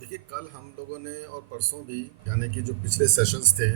देखिए, कल हम लोगों ने और परसों भी, यानी कि जो पिछले सेशंस थे,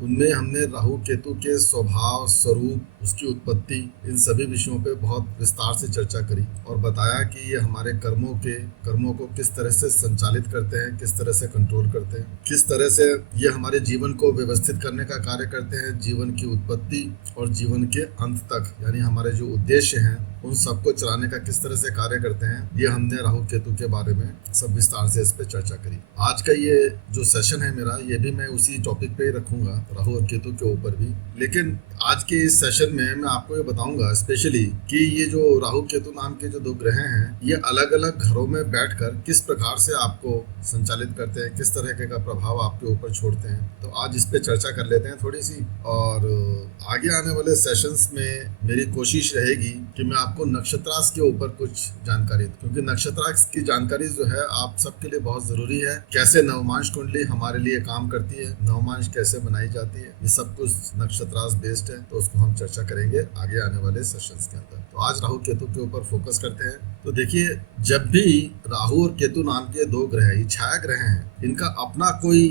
उनमें हमने राहु केतु के स्वभाव, स्वरूप, उसकी उत्पत्ति, इन सभी विषयों पे बहुत विस्तार से चर्चा करी और बताया कि ये हमारे कर्मों को किस तरह से संचालित करते हैं, किस तरह से कंट्रोल करते हैं, किस तरह से ये हमारे जीवन को व्यवस्थित करने का कार्य करते हैं, जीवन की उत्पत्ति और जीवन के अंत तक, यानी हमारे जो उद्देश्य हैं उन सबको चलाने का किस तरह से कार्य करते हैं। ये हमने राहु केतु के बारे में सब विस्तार से इस पे चर्चा करी। आज का ये जो सेशन है मेरा, ये भी मैं उसी टॉपिक पे ही रखूंगा, राहु और केतु के ऊपर भी। लेकिन आज के इस सेशन में मैं आपको ये बताऊंगा स्पेशली कि ये जो राहु केतु नाम के जो दो ग्रह हैं, ये अलग अलग घरों में बैठकर किस प्रकार से आपको संचालित करते हैं, किस तरह का प्रभाव आपके ऊपर छोड़ते हैं। तो आज इस पे चर्चा कर लेते हैं थोड़ी सी। और आगे आने वाले सेशंस में मेरी कोशिश रहेगी कि मैं आपको नक्षत्रांश के ऊपर कुछ जानकारी दूं, क्योंकि नक्षत्रांश की जानकारी जो है आप सबके लिए बहुत जरूरी है। कैसे नवमांश कुंडली हमारे लिए काम करती है, नवमांश कैसे बनाई जाती है, ये सब कुछ नक्षत्रांश बेस्ड है। तो उसको हम चर्चा करेंगे आगे आने वाले सेशंस के अंदर। तो आज राहु केतु के ऊपर फोकस करते हैं। तो देखिए, जब भी राहु और केतु नाम के दो ग्रह, ये छाया ग्रह हैं, इनका अपना कोई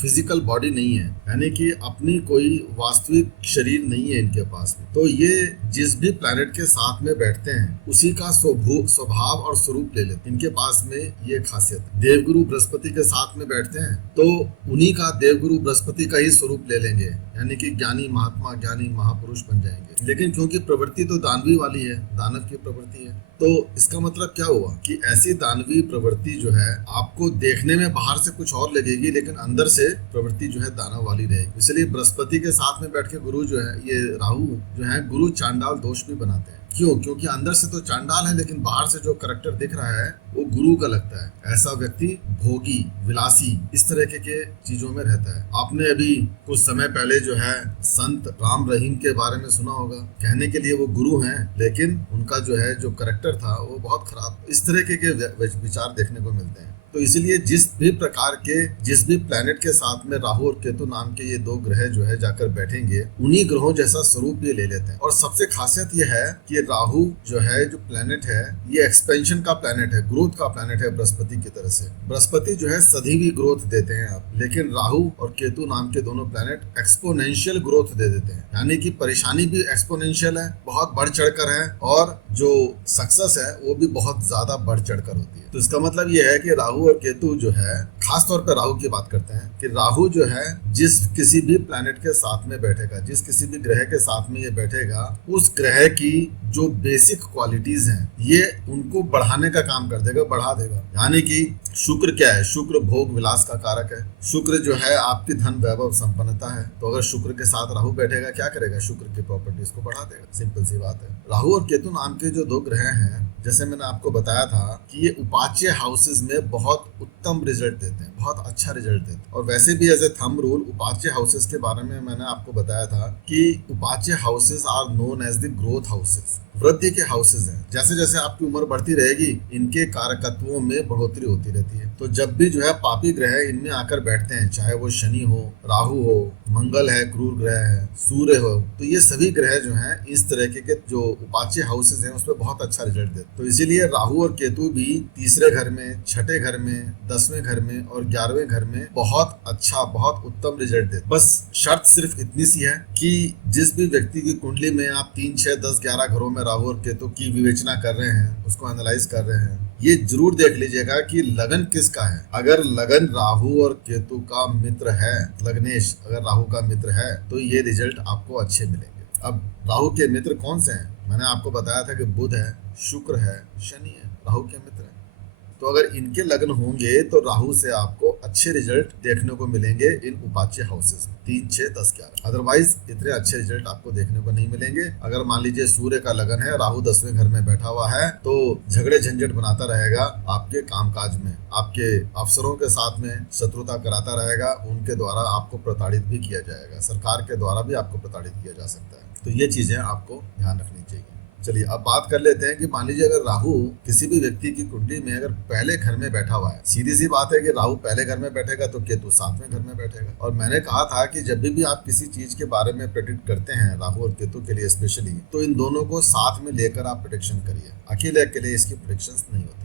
फिजिकल बॉडी नहीं है, यानी कि अपनी कोई वास्तविक शरीर नहीं है इनके पास में। तो ये जिस भी प्लैनेट के साथ में बैठते हैं उसी का स्वभाव और स्वरूप ले लेते हैं। इनके पास में ये खासियत है। देवगुरु बृहस्पति के साथ में बैठते हैं तो उन्हीं का, देवगुरु बृहस्पति का ही स्वरूप ले लेंगे, यानी कि ज्ञानी महात्मा, ज्ञानी महापुरुष बन जाएंगे। लेकिन क्योंकि प्रवृत्ति तो दानवी वाली है, दानव की प्रवृत्ति है, तो इसका मतलब क्या हुआ कि ऐसी दानवी प्रवृत्ति जो है आपको देखने में बाहर से कुछ और लगेगी, लेकिन अंदर से प्रवृत्ति जो है दानव वाली रहेगी। इसलिए बृहस्पति के साथ में बैठ के गुरु जो है, ये राहु जो है, गुरु चांडाल दोष भी बनाते हैं। क्यों? क्योंकि अंदर से तो चांडाल है, लेकिन बाहर से जो करैक्टर दिख रहा है वो गुरु का लगता है। ऐसा व्यक्ति भोगी, विलासी, इस तरह के चीजों में रहता है। आपने अभी कुछ समय पहले जो है संत राम रहीम के बारे में सुना होगा। कहने के लिए वो गुरु हैं, लेकिन उनका जो है जो करैक्टर था वो बहुत खराब। इस तरह के विचार देखने को मिलते हैं। तो इसीलिए जिस भी प्लैनेट के साथ में राहु और केतु नाम के ये दो ग्रह जो है जाकर बैठेंगे, उन्हीं ग्रहों जैसा स्वरूप ये ले लेते हैं। और सबसे खासियत ये है कि राहु जो है, जो प्लैनेट है, ये एक्सपेंशन का प्लैनेट है, ग्रोथ का प्लैनेट है बृहस्पति की तरह से। बृहस्पति जो है सदैवी ग्रोथ देते हैं आप, लेकिन राहु और केतु नाम के दोनों प्लैनेट एक्सपोनेंशियल ग्रोथ दे देते हैं, यानी कि परेशानी भी एक्सपोनेंशियल है, बहुत बढ़ चढ़कर है, और जो सक्सेस है वो भी बहुत ज्यादा बढ़ चढ़कर होती है। तो इसका मतलब ये है कि राहु और केतु जो है, खास तौर पर राहु की बात करते हैं, कि राहु जो है जिस किसी भी प्लैनेट के साथ में बैठेगा, जिस किसी भी ग्रह के साथ में ये बैठेगा, उस ग्रह की जो बेसिक क्वालिटीज हैं ये उनको बढ़ाने का काम कर देगा, बढ़ा देगा। यानी कि शुक्र क्या है? शुक्र भोग विलास का कारक है। शुक्र जो है आपकी धन वैभव संपन्नता है। तो अगर शुक्र के साथ राहु बैठेगा, क्या करेगा? शुक्र की प्रॉपर्टीज को बढ़ा देगा। सिंपल सी बात है। राहु और केतु नाम के जो दो ग्रह हैं, जैसे मैंने आपको बताया था कि ये उपाच्य हाउसेज में बहुत उत्तम रिजल्ट देते हैं, बहुत अच्छा रिजल्ट देते हैं। और वैसे भी एज ए थंब रूल, उपाच्य हाउसेज के बारे में मैंने आपको बताया था कि उपाच्य houses are known as the growth houses, वृद्धि के हाउसेज हैं। जैसे जैसे आपकी उम्र बढ़ती रहेगी, इनके कारकत्वों में बढ़ोतरी होती रहती है। तो जब भी जो है पापी ग्रह इनमें आकर बैठते हैं, चाहे वो शनि हो, राहु हो, मंगल है, क्रूर ग्रह है, सूर्य हो, तो ये सभी ग्रह जो हैं इस तरह के जो उपाच्य हाउसेज हैं उसमें बहुत अच्छा रिजल्ट देते हैं। तो इसीलिए राहु और केतु भी तीसरे घर में, छठे घर में, 10वें घर में और 11वें घर में बहुत अच्छा, बहुत उत्तम रिजल्ट देते। बस शर्त सिर्फ इतनी सी है कि जिस भी व्यक्ति की कुंडली में आप 3, 6, 10, 11 घरों में राहु और केतु की विवेचना कर रहे हैं, उसको एनालाइज कर रहे हैं, ये जरूर देख लीजिएगा कि लगन किसका है। अगर लगन राहु और केतु का मित्र है, लग्नेश अगर राहु का मित्र है, तो ये रिजल्ट आपको अच्छे मिलेंगे। अब राहु के मित्र कौन से हैं? मैंने आपको बताया था कि बुध है, शुक्र है, शनि है, राहु के मित्र है। तो अगर इनके लग्न होंगे तो राहु से आपको अच्छे रिजल्ट देखने को मिलेंगे इन उपाच्य हाउसेस में, 3, 6, 10, 11। अदरवाइज इतने अच्छे रिजल्ट आपको देखने को नहीं मिलेंगे। अगर मान लीजिए सूर्य का लगन है, राहु 10वें घर में बैठा हुआ है, तो झगड़े झंझट बनाता रहेगा आपके कामकाज में, आपके अफसरों के साथ में शत्रुता कराता रहेगा, उनके द्वारा आपको प्रताड़ित भी किया जाएगा, सरकार के द्वारा भी आपको प्रताड़ित किया जा सकता है। तो ये चीजें आपको ध्यान रखनी चाहिए। चलिए अब बात कर लेते हैं कि मान लीजिए अगर राहु किसी भी व्यक्ति की कुंडली में अगर पहले घर में बैठा हुआ है, सीधी सी बात है कि राहु पहले घर में बैठेगा तो केतु 7वें घर में बैठेगा। और मैंने कहा था कि जब भी आप किसी चीज के बारे में प्रेडिक्ट करते हैं, राहु और केतु के लिए स्पेशली, तो इन दोनों को साथ में लेकर आप प्रेडिक्शन करिए। अकेले अकेले इसकी प्रेडिक्शंस नहीं होती।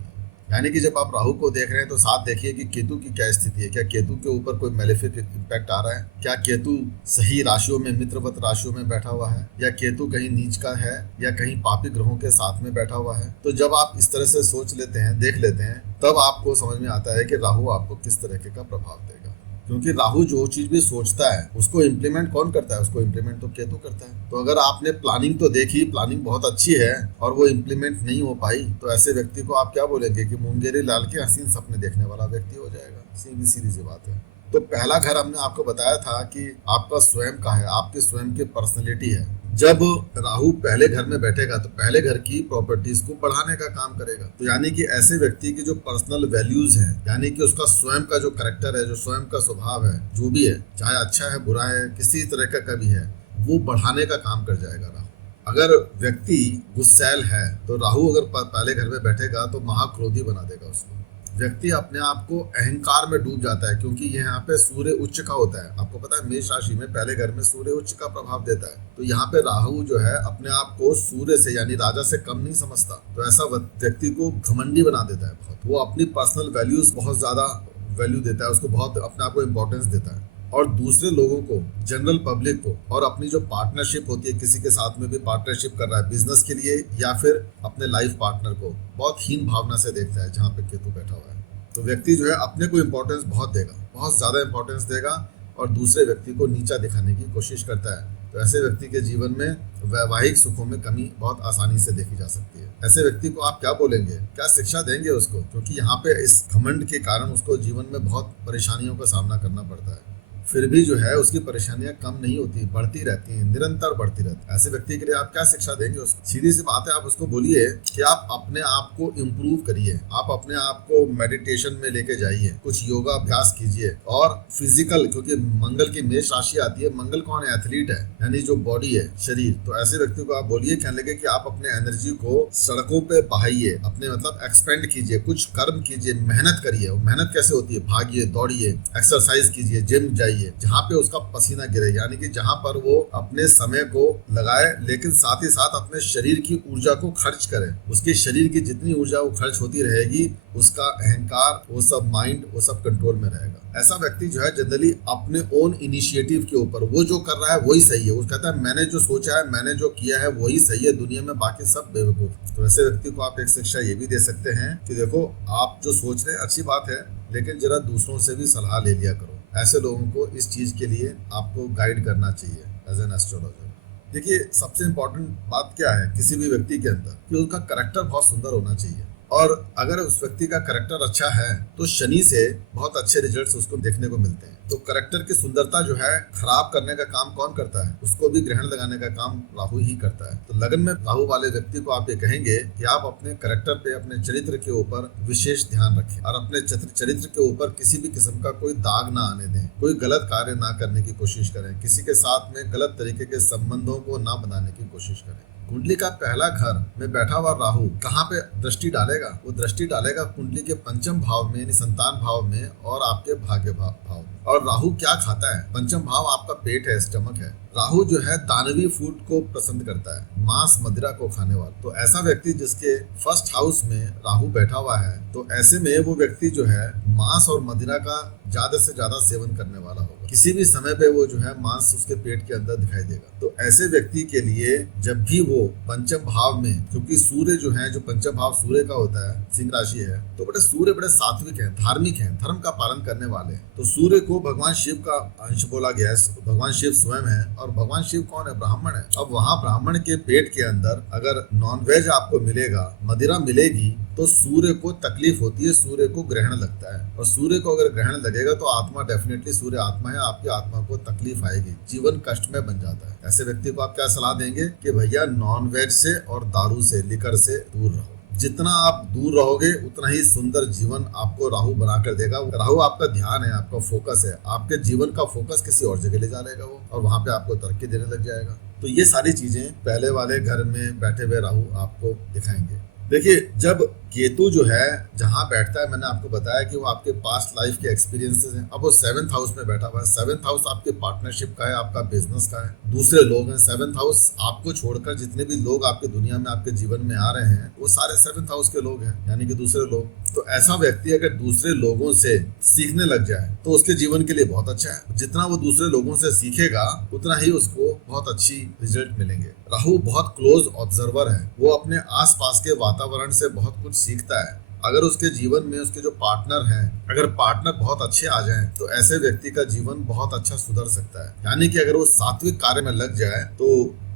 यानी कि जब आप राहु को देख रहे हैं तो साथ देखिए कि केतु की क्या स्थिति है। क्या केतु के ऊपर कोई मेलेफिक इम्पैक्ट आ रहा है? क्या केतु सही राशियों में, मित्रवत राशियों में बैठा हुआ है, या केतु कहीं नीच का है, या कहीं पापी ग्रहों के साथ में बैठा हुआ है? तो जब आप इस तरह से सोच लेते हैं, देख लेते हैं, तब आपको समझ में आता है कि राहु आपको किस तरीके का प्रभाव देगा। क्योंकि राहु जो चीज भी सोचता है उसको इम्प्लीमेंट कौन करता है? उसको इम्प्लीमेंट तो केतु करता है। तो अगर आपने प्लानिंग तो देखी, प्लानिंग बहुत अच्छी है, और वो इम्प्लीमेंट नहीं हो पाई, तो ऐसे व्यक्ति को आप क्या बोलेंगे कि मुंगेरी लाल के हसीन सपने देखने वाला व्यक्ति हो जाएगा। सीधी सीधी सी बात है। तो पहला घर हमने आपको बताया था कि आपका स्वयं का है, आपकी स्वयं की पर्सनैलिटी है। जब राहु पहले घर में बैठेगा तो पहले घर की प्रॉपर्टीज को बढ़ाने का काम करेगा। तो यानी कि ऐसे व्यक्ति की जो पर्सनल वैल्यूज हैं, यानी कि उसका स्वयं का जो करेक्टर है, जो स्वयं का स्वभाव है, जो भी है, चाहे अच्छा है बुरा है, किसी तरह का भी है, वो बढ़ाने का काम कर जाएगा राहु। अगर व्यक्ति गुस्सैल है तो राहु अगर पहले घर में बैठेगा तो महाक्रोधी बना देगा उसको। व्यक्ति अपने आप को अहंकार में डूब जाता है, क्योंकि यहाँ पे सूर्य उच्च का होता है। आपको पता है मेष राशि में पहले घर में सूर्य उच्च का प्रभाव देता है। तो यहाँ पे राहु जो है अपने आप को सूर्य से यानी राजा से कम नहीं समझता। तो ऐसा व्यक्ति को घमंडी बना देता है बहुत। वो अपनी पर्सनल वैल्यूज बहुत ज्यादा वैल्यू देता है, उसको बहुत अपने आप को इम्पोर्टेंस देता है, और दूसरे लोगों को, जनरल पब्लिक को, और अपनी जो पार्टनरशिप होती है, किसी के साथ में भी पार्टनरशिप कर रहा है बिजनेस के लिए या फिर अपने लाइफ पार्टनर को, बहुत हीन भावना से देखता है जहाँ पे केतु बैठा हुआ है। तो व्यक्ति जो है अपने को इम्पोर्टेंस बहुत देगा, बहुत ज्यादा इम्पोर्टेंस देगा, और दूसरे व्यक्ति को नीचा दिखाने की कोशिश करता है। तो ऐसे व्यक्ति के जीवन में वैवाहिक सुखों में कमी बहुत आसानी से देखी जा सकती है। ऐसे व्यक्ति को आप क्या बोलेंगे, क्या शिक्षा देंगे उसको? क्योंकि यहाँ पे इस घमंड के कारण उसको जीवन में बहुत परेशानियों का सामना करना पड़ता है। फिर भी जो है उसकी परेशानियां कम नहीं होती, बढ़ती रहती हैं, निरंतर बढ़ती रहती है। ऐसे व्यक्ति के लिए आप क्या शिक्षा देंगे उसको? सीधी सी बात है, आप उसको बोलिए कि आप अपने आप को इम्प्रूव करिए, आप अपने आप को मेडिटेशन में लेके जाइए, कुछ योगा अभ्यास कीजिए, और फिजिकल, क्योंकि मंगल की मेष राशि आती है, मंगल कौन है? एथलीट है, यानी जो बॉडी है, शरीर। तो ऐसे व्यक्ति को आप बोलिए, कहने लगे कि आप अपने एनर्जी को सड़कों पे बहाइए, अपने मतलब एक्सपेंड कीजिए, कुछ कर्म कीजिए, मेहनत करिए। मेहनत कैसे होती है? भागिए, दौड़िए, एक्सरसाइज कीजिए, जिम जाइए, जहाँ पे उसका पसीना गिरे, यानी कि जहाँ पर वो अपने समय को लगाए, लेकिन साथ ही साथ अपने शरीर की ऊर्जा को खर्च करे। उसके शरीर की जितनी ऊर्जा वो खर्च होती रहेगी, उसका अहंकार, वो सब माइंड, वो सब कंट्रोल में रहेगा। ऐसा व्यक्ति जो है जनरली अपने ओन इनिशिएटिव के ऊपर, वो जो कर रहा है वही सही है, वो कहता है मैंने जो सोचा है, मैंने जो किया है वही सही है, दुनिया में बाकी सब बेवकूफ। तो ऐसे व्यक्ति को आप एक शिक्षा ये भी दे सकते हैं कि देखो, आप जो सोच रहे हैं अच्छी बात है, लेकिन जरा दूसरों से भी सलाह ले लिया करो। ऐसे लोगों को इस चीज के लिए आपको गाइड करना चाहिए एज एन एस्ट्रोलॉजर। देखिए, सबसे इम्पोर्टेंट बात क्या है किसी भी व्यक्ति के अंदर, कि उसका करेक्टर बहुत सुंदर होना चाहिए। और अगर उस व्यक्ति का करेक्टर अच्छा है तो शनि से बहुत अच्छे रिजल्ट्स उसको देखने को मिलते हैं। तो करेक्टर की सुंदरता जो है खराब करने का काम कौन करता है? उसको भी ग्रहण लगाने का काम राहु ही करता है। तो लगन में राहु वाले व्यक्ति को आप ये कहेंगे कि आप अपने करेक्टर पे, अपने चरित्र के ऊपर विशेष ध्यान रखें, और अपने चरित्र के ऊपर किसी भी किस्म का कोई दाग ना आने दें, कोई गलत कार्य ना करने की कोशिश करें, किसी के साथ में गलत तरीके के संबंधों को ना बनाने की कोशिश करें। कुंडली का पहला घर में बैठा हुआ राहु कहाँ पे दृष्टि डालेगा? वो दृष्टि डालेगा कुंडली के पंचम भाव में, यानी संतान भाव में, और आपके भाग्य भाव में। और राहु क्या खाता है? पंचम भाव आपका पेट है, स्टमक है। राहु जो है दानवी फूड को पसंद करता है, मांस मदिरा को खाने वाला। तो ऐसा व्यक्ति जिसके फर्स्ट हाउस में राहु बैठा हुआ है, तो ऐसे में वो व्यक्ति जो है मांस और मदिरा का ज्यादा से ज्यादा सेवन करने वाला होगा। किसी भी समय पे वो जो है मांस उसके पेट के अंदर दिखाई देगा। तो ऐसे व्यक्ति के लिए जब भी वो पंचम भाव में, क्योंकि सूर्य जो है, जो पंचम भाव सूर्य का होता है, सिंह राशि है, तो बड़े सूर्य बड़े सात्विक हैं, धार्मिक हैं, धर्म का पालन करने वाले हैं। तो सूर्य को भगवान शिव का अंश बोला गया है, भगवान शिव स्वयं है, और भगवान शिव कौन है? ब्राह्मण है। अब वहाँ ब्राह्मण के पेट के अंदर अगर नॉनवेज आपको मिलेगा, मदिरा मिलेगी, तो सूर्य को तकलीफ होती है, सूर्य को ग्रहण लगता है। और सूर्य को अगर ग्रहण लगेगा तो आत्मा, डेफिनेटली सूर्य आत्मा है, आपकी आत्मा को तकलीफ आएगी, जीवन कष्ट में बन जाता है। ऐसे व्यक्ति को आप क्या सलाह देंगे कि भैया नॉनवेज से और दारू से, लिकर से दूर रहो। जितना आप दूर रहोगे उतना ही सुंदर जीवन आपको राहु बनाकर देगा। राहु आपका ध्यान है, आपका फोकस है, आपके जीवन का फोकस किसी और जगह ले जाएगा वो, और वहां पे आपको तरक्की देने लग जाएगा। तो ये सारी चीजें पहले वाले घर में बैठे हुए राहु आपको दिखाएंगे। देखिए, जब केतु जो है जहां बैठता है, मैंने आपको बताया कि वो आपके पास्ट लाइफ के एक्सपीरियंसेस हैं। अब वो 7th हाउस में बैठा हुआ है। 7th हाउस आपके पार्टनरशिप का है, आपका बिजनेस का है, दूसरे लोग हैं। 7th हाउस आपको छोड़कर जितने भी लोग आपके दुनिया में आपके जीवन में आ रहे हैं वो सारे 7th हाउस के लोग हैं, यानी कि दूसरे लोग। तो ऐसा व्यक्ति अगर दूसरे लोगों से सीखने लग जाए तो उसके जीवन के लिए बहुत अच्छा है। जितना वो दूसरे लोगों से सीखेगा उतना ही उसको बहुत अच्छी रिजल्ट मिलेंगे। राहु बहुत क्लोज ऑब्जर्वर है, वो अपने आसपास के वातावरण से बहुत कुछ सीखता है। अगर उसके जीवन में उसके जो पार्टनर हैं, अगर पार्टनर बहुत अच्छे आ जाएं तो ऐसे व्यक्ति का जीवन बहुत अच्छा सुधर सकता है। यानी कि अगर वो सात्विक कार्य में लग जाए तो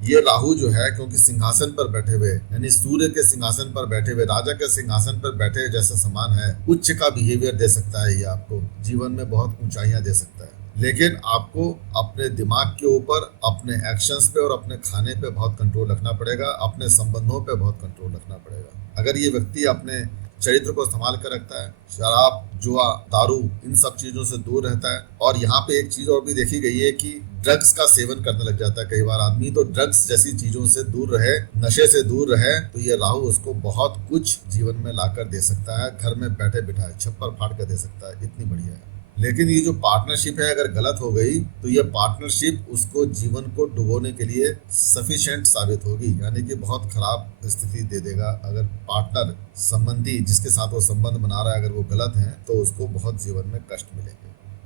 ये राहु जो है, क्योंकि सिंहासन पर बैठे हुए, यानी सूर्य के सिंहासन पर बैठे हुए, राजा के सिंहासन पर बैठे हुए जैसा समान है, उच्च का बिहेवियर दे सकता है। ये आपको जीवन में बहुत ऊंचाइयां दे सकता है। लेकिन आपको अपने दिमाग के ऊपर, अपने एक्शंस पे और अपने खाने पे बहुत कंट्रोल रखना पड़ेगा, अपने संबंधों पे बहुत कंट्रोल रखना पड़ेगा। अगर ये व्यक्ति अपने चरित्र को संभाल कर रखता है, शराब, जुआ, दारू, इन सब चीजों से दूर रहता है। और यहाँ पे एक चीज और भी देखी गई है कि ड्रग्स का सेवन करने लग जाता है कई बार आदमी, तो ड्रग्स जैसी चीजों से दूर रहे, नशे से दूर रहे, तो ये राहु उसको बहुत कुछ जीवन में लाकर दे सकता है। घर में बैठे बिठाए छप्पर फाड़ कर दे सकता है, इतनी बढ़िया है। लेकिन ये जो पार्टनरशिप है अगर गलत हो गई तो ये पार्टनरशिप उसको जीवन को डुबोने के लिए सफिशिएंट साबित होगी, यानी कि बहुत खराब स्थिति दे देगा। अगर पार्टनर, संबंधी जिसके साथ वो संबंध बना रहा है, अगर वो गलत है तो उसको बहुत जीवन में कष्ट मिलेंगे।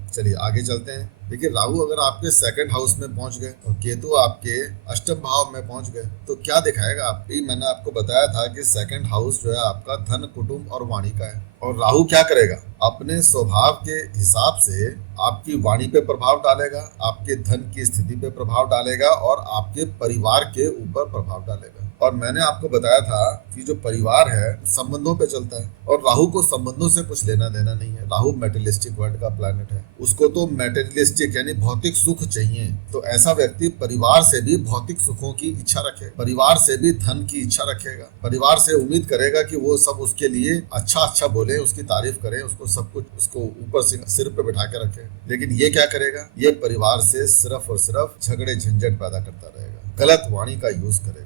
चलिए आगे चलते हैं। देखिए, राहु अगर आपके 2nd हाउस में पहुंच गए और केतु आपके अष्टम भाव में पहुंच गए तो क्या दिखाएगा आपकी। मैंने आपको बताया था कि 2nd हाउस जो है आपका धन, कुटुंब और वाणी का है। और राहु क्या करेगा, अपने स्वभाव के हिसाब से आपकी वाणी पे प्रभाव डालेगा, आपके धन की स्थिति पे प्रभाव डालेगा और आपके परिवार के ऊपर प्रभाव डालेगा। और मैंने आपको बताया था कि जो परिवार है संबंधों पे चलता है, और राहु को संबंधों से कुछ लेना देना नहीं है। राहु मेटेरियलिस्टिक वर्ल्ड का प्लैनेट है, उसको तो मेटेरियलिस्टिक यानी भौतिक सुख चाहिए। तो ऐसा व्यक्ति परिवार से भी भौतिक सुखों की इच्छा रखेगा, परिवार से भी धन की इच्छा रखेगा, परिवार से उम्मीद करेगा कि वो सब उसके लिए अच्छा अच्छा बोले, उसकी तारीफ करें, उसको सब कुछ, उसको ऊपर से सिर पे बिठा के रखे। लेकिन ये क्या करेगा, ये परिवार से सिर्फ और सिर्फ झगड़े झंझट पैदा करता रहेगा, गलत वाणी का यूज करेगा।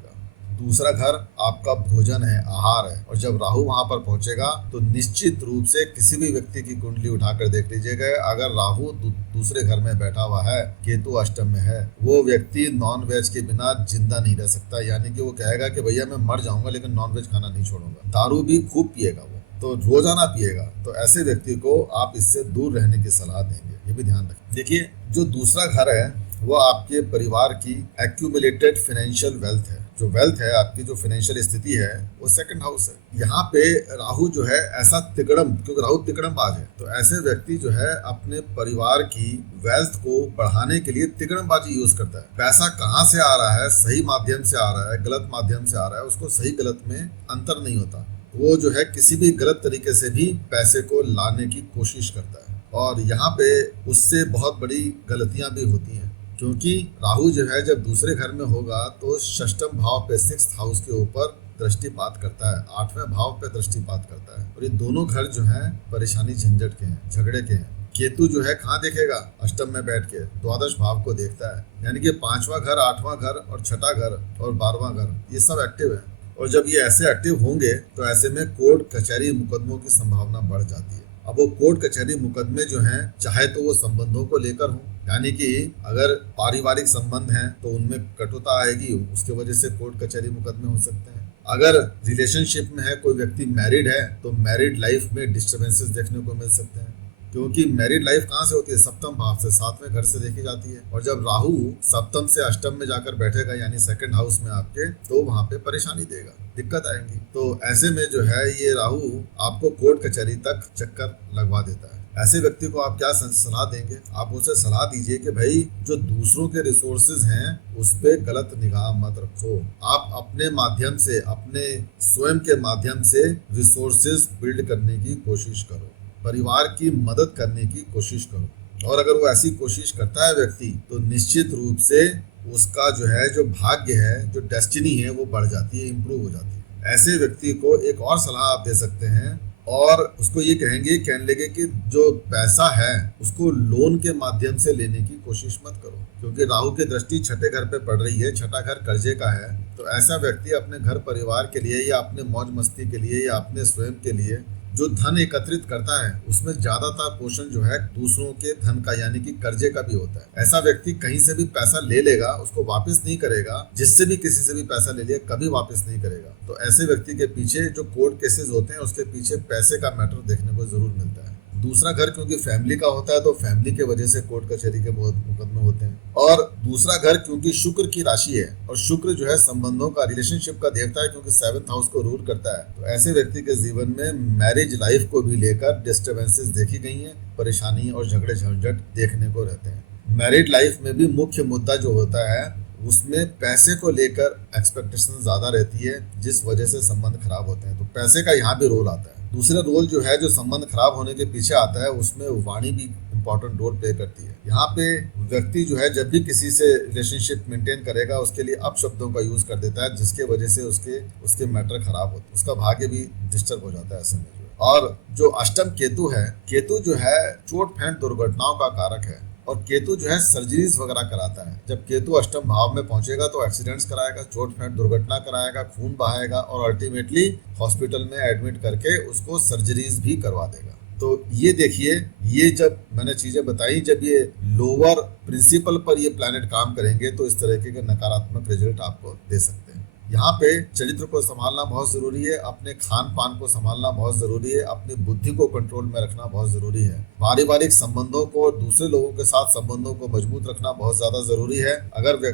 दूसरा घर आपका भोजन है, आहार है, और जब राहु वहां पर पहुंचेगा तो निश्चित रूप से किसी भी व्यक्ति की कुंडली उठाकर देख लीजिएगा, अगर राहु दूसरे घर में बैठा हुआ है, केतु अष्टम में है, वो व्यक्ति नॉन वेज के बिना जिंदा नहीं रह सकता। यानी कि वो कहेगा कि भैया मैं मर जाऊंगा लेकिन नॉन वेज खाना नहीं छोड़ूंगा। दारू भी खूब पिएगा वो, तो रोजाना पिएगा। तो ऐसे व्यक्ति को आप इससे दूर रहने की सलाह देंगे, ये भी ध्यान रखें। देखिए, जो दूसरा घर है वो आपके परिवार की एक्यूमुलेटेड फाइनेंशियल वेल्थ है। जो वेल्थ है, आपकी जो फाइनेंशियल स्थिति है, वो 2nd हाउस है। यहाँ पे राहु जो है ऐसा तिकड़म, क्योंकि राहु तिकड़म बाज है, तो ऐसे व्यक्ति जो है अपने परिवार की वेल्थ को बढ़ाने के लिए तिकड़मबाजी यूज करता है। पैसा कहाँ से आ रहा है, सही माध्यम से आ रहा है, गलत माध्यम से आ रहा है, उसको सही गलत में अंतर नहीं होता। वो जो है किसी भी गलत तरीके से भी पैसे को लाने की कोशिश करता है, और यहाँ पे उससे बहुत बड़ी गलतियां भी होती हैं। क्योंकि राहु जो है जब दूसरे घर में होगा तो 6th भाव पे, 6th हाउस के ऊपर दृष्टिपात करता है, 8वें भाव पे दृष्टिपात करता है। और ये दोनों घर जो हैं परेशानी झंझट के हैं, झगड़े के हैं। केतु जो है कहाँ देखेगा, अष्टम में बैठ के द्वादश भाव को देखता है, यानी कि 5वां घर, 8वां घर और 6ठा घर और 12वां घर, ये सब एक्टिव है। और जब ये ऐसे एक्टिव होंगे तो ऐसे में कोर्ट कचहरी मुकदमों की संभावना बढ़ जाती है। अब वो कोर्ट कचहरी मुकदमे जो हैं, चाहे तो वो संबंधों को लेकर हों, यानी कि अगर पारिवारिक संबंध हैं तो उनमें कटुता आएगी, उसके वजह से कोर्ट कचहरी मुकदमे हो सकते हैं। अगर रिलेशनशिप में है, कोई व्यक्ति मैरिड है, तो मैरिड लाइफ में डिस्टर्बेंसेस देखने को मिल सकते हैं। क्योंकि मैरिड लाइफ कहाँ से होती है, 7th भाव से, 7वें घर से देखी जाती है। और जब राहु 7th से अष्टम में जाकर बैठेगा, यानी 2nd हाउस में आपके, तो वहां पे परेशानी देगा, दिक्कत आएंगी। तो ऐसे में जो है ये राहु आपको कोर्ट कचहरी तक चक्कर लगवा देता है। ऐसे व्यक्ति को आप क्या सलाह देंगे, आप उसे सलाह दीजिए कि भाई जो दूसरों के रिसोर्सेज हैं उस पे गलत निगाह मत रखो। आप अपने माध्यम से, अपने स्वयं के माध्यम से रिसोर्सेज बिल्ड करने की कोशिश करो, परिवार की मदद करने की कोशिश करो। और अगर वो ऐसी कोशिश करता है व्यक्ति, तो निश्चित रूप से उसका जो है, जो भाग्य है, जो डेस्टिनी है, वो बढ़ जाती है, इंप्रूव हो जाती है। ऐसे व्यक्ति को एक और सलाह आप दे सकते हैं और उसको ये कहेंगे, कहने लगे कि जो पैसा है उसको लोन के माध्यम से लेने की कोशिश मत करो, क्योंकि राहु की दृष्टि छठे घर पे पड़ रही है, छठा घर कर्जे का है। तो ऐसा व्यक्ति अपने घर परिवार के लिए या अपने मौज मस्ती के लिए या अपने स्वयं के लिए जो धन एकत्रित करता है उसमें ज्यादातर पोषण जो है दूसरों के धन का यानी कि कर्जे का भी होता है। ऐसा व्यक्ति कहीं से भी पैसा ले लेगा, उसको वापस नहीं करेगा, जिससे भी किसी से भी पैसा ले लिया कभी वापस नहीं करेगा। तो ऐसे व्यक्ति के पीछे जो कोर्ट केसेस होते हैं उसके पीछे पैसे का मैटर देखने को जरूर मिलता है। दूसरा घर क्योंकि फैमिली का होता है तो फैमिली के वजह से कोर्ट कचहरी के बहुत मुकदमे होते हैं। और दूसरा घर क्योंकि शुक्र की राशि है और शुक्र जो है संबंधों का, रिलेशनशिप का देवता है, क्योंकि 7th हाउस को रूल करता है। तो ऐसे व्यक्ति के जीवन में मैरिज लाइफ को भी लेकर डिस्टर्बेंसेस देखी गई हैं, परेशानी और झगड़े झंझट देखने को रहते हैं। मैरिड लाइफ में भी मुख्य मुद्दा जो होता है उसमें पैसे को लेकर एक्सपेक्टेशन ज्यादा रहती है, जिस वजह से संबंध खराब होते हैं। तो पैसे का यहाँ भी रोल आता है। दूसरा रोल जो है जो संबंध खराब होने के पीछे आता है उसमें वाणी भी इंपॉर्टेंट रोल प्ले करती है। यहाँ पे व्यक्ति जो है जब भी किसी से रिलेशनशिप मेंटेन करेगा उसके लिए अपशब्दों का यूज कर देता है, जिसके वजह से उसके मैटर खराब होते हैं, उसका भाग्य भी डिस्टर्ब हो जाता है ऐसे में। और जो अष्टम केतु है, केतु जो है चोट फेंट दुर्घटनाओं का कारक है और केतु जो है सर्जरीज वगैरह कराता है। जब केतु अष्टम भाव में पहुंचेगा तो एक्सीडेंट्स कराएगा, चोट फेंट दुर्घटना कराएगा, खून बहाएगा और अल्टीमेटली हॉस्पिटल में एडमिट करके उसको सर्जरीज भी करवा देगा। तो ये देखिए, ये जब मैंने चीजें बताई, जब ये लोअर प्रिंसिपल पर ये प्लैनेट काम करेंगे तो इस तरह के नकारात्मक रिजल्ट आपको दे सकते हैं। यहाँ पे चरित्र को संभालना बहुत जरूरी है, अपने खान पान को संभालना बहुत जरूरी है, अपनी बुद्धि को कंट्रोल में रखना बहुत जरूरी है, पारिवारिक संबंधों को, दूसरे लोगों के साथ संबंधों को मजबूत रखना बहुत ज्यादा जरूरी है।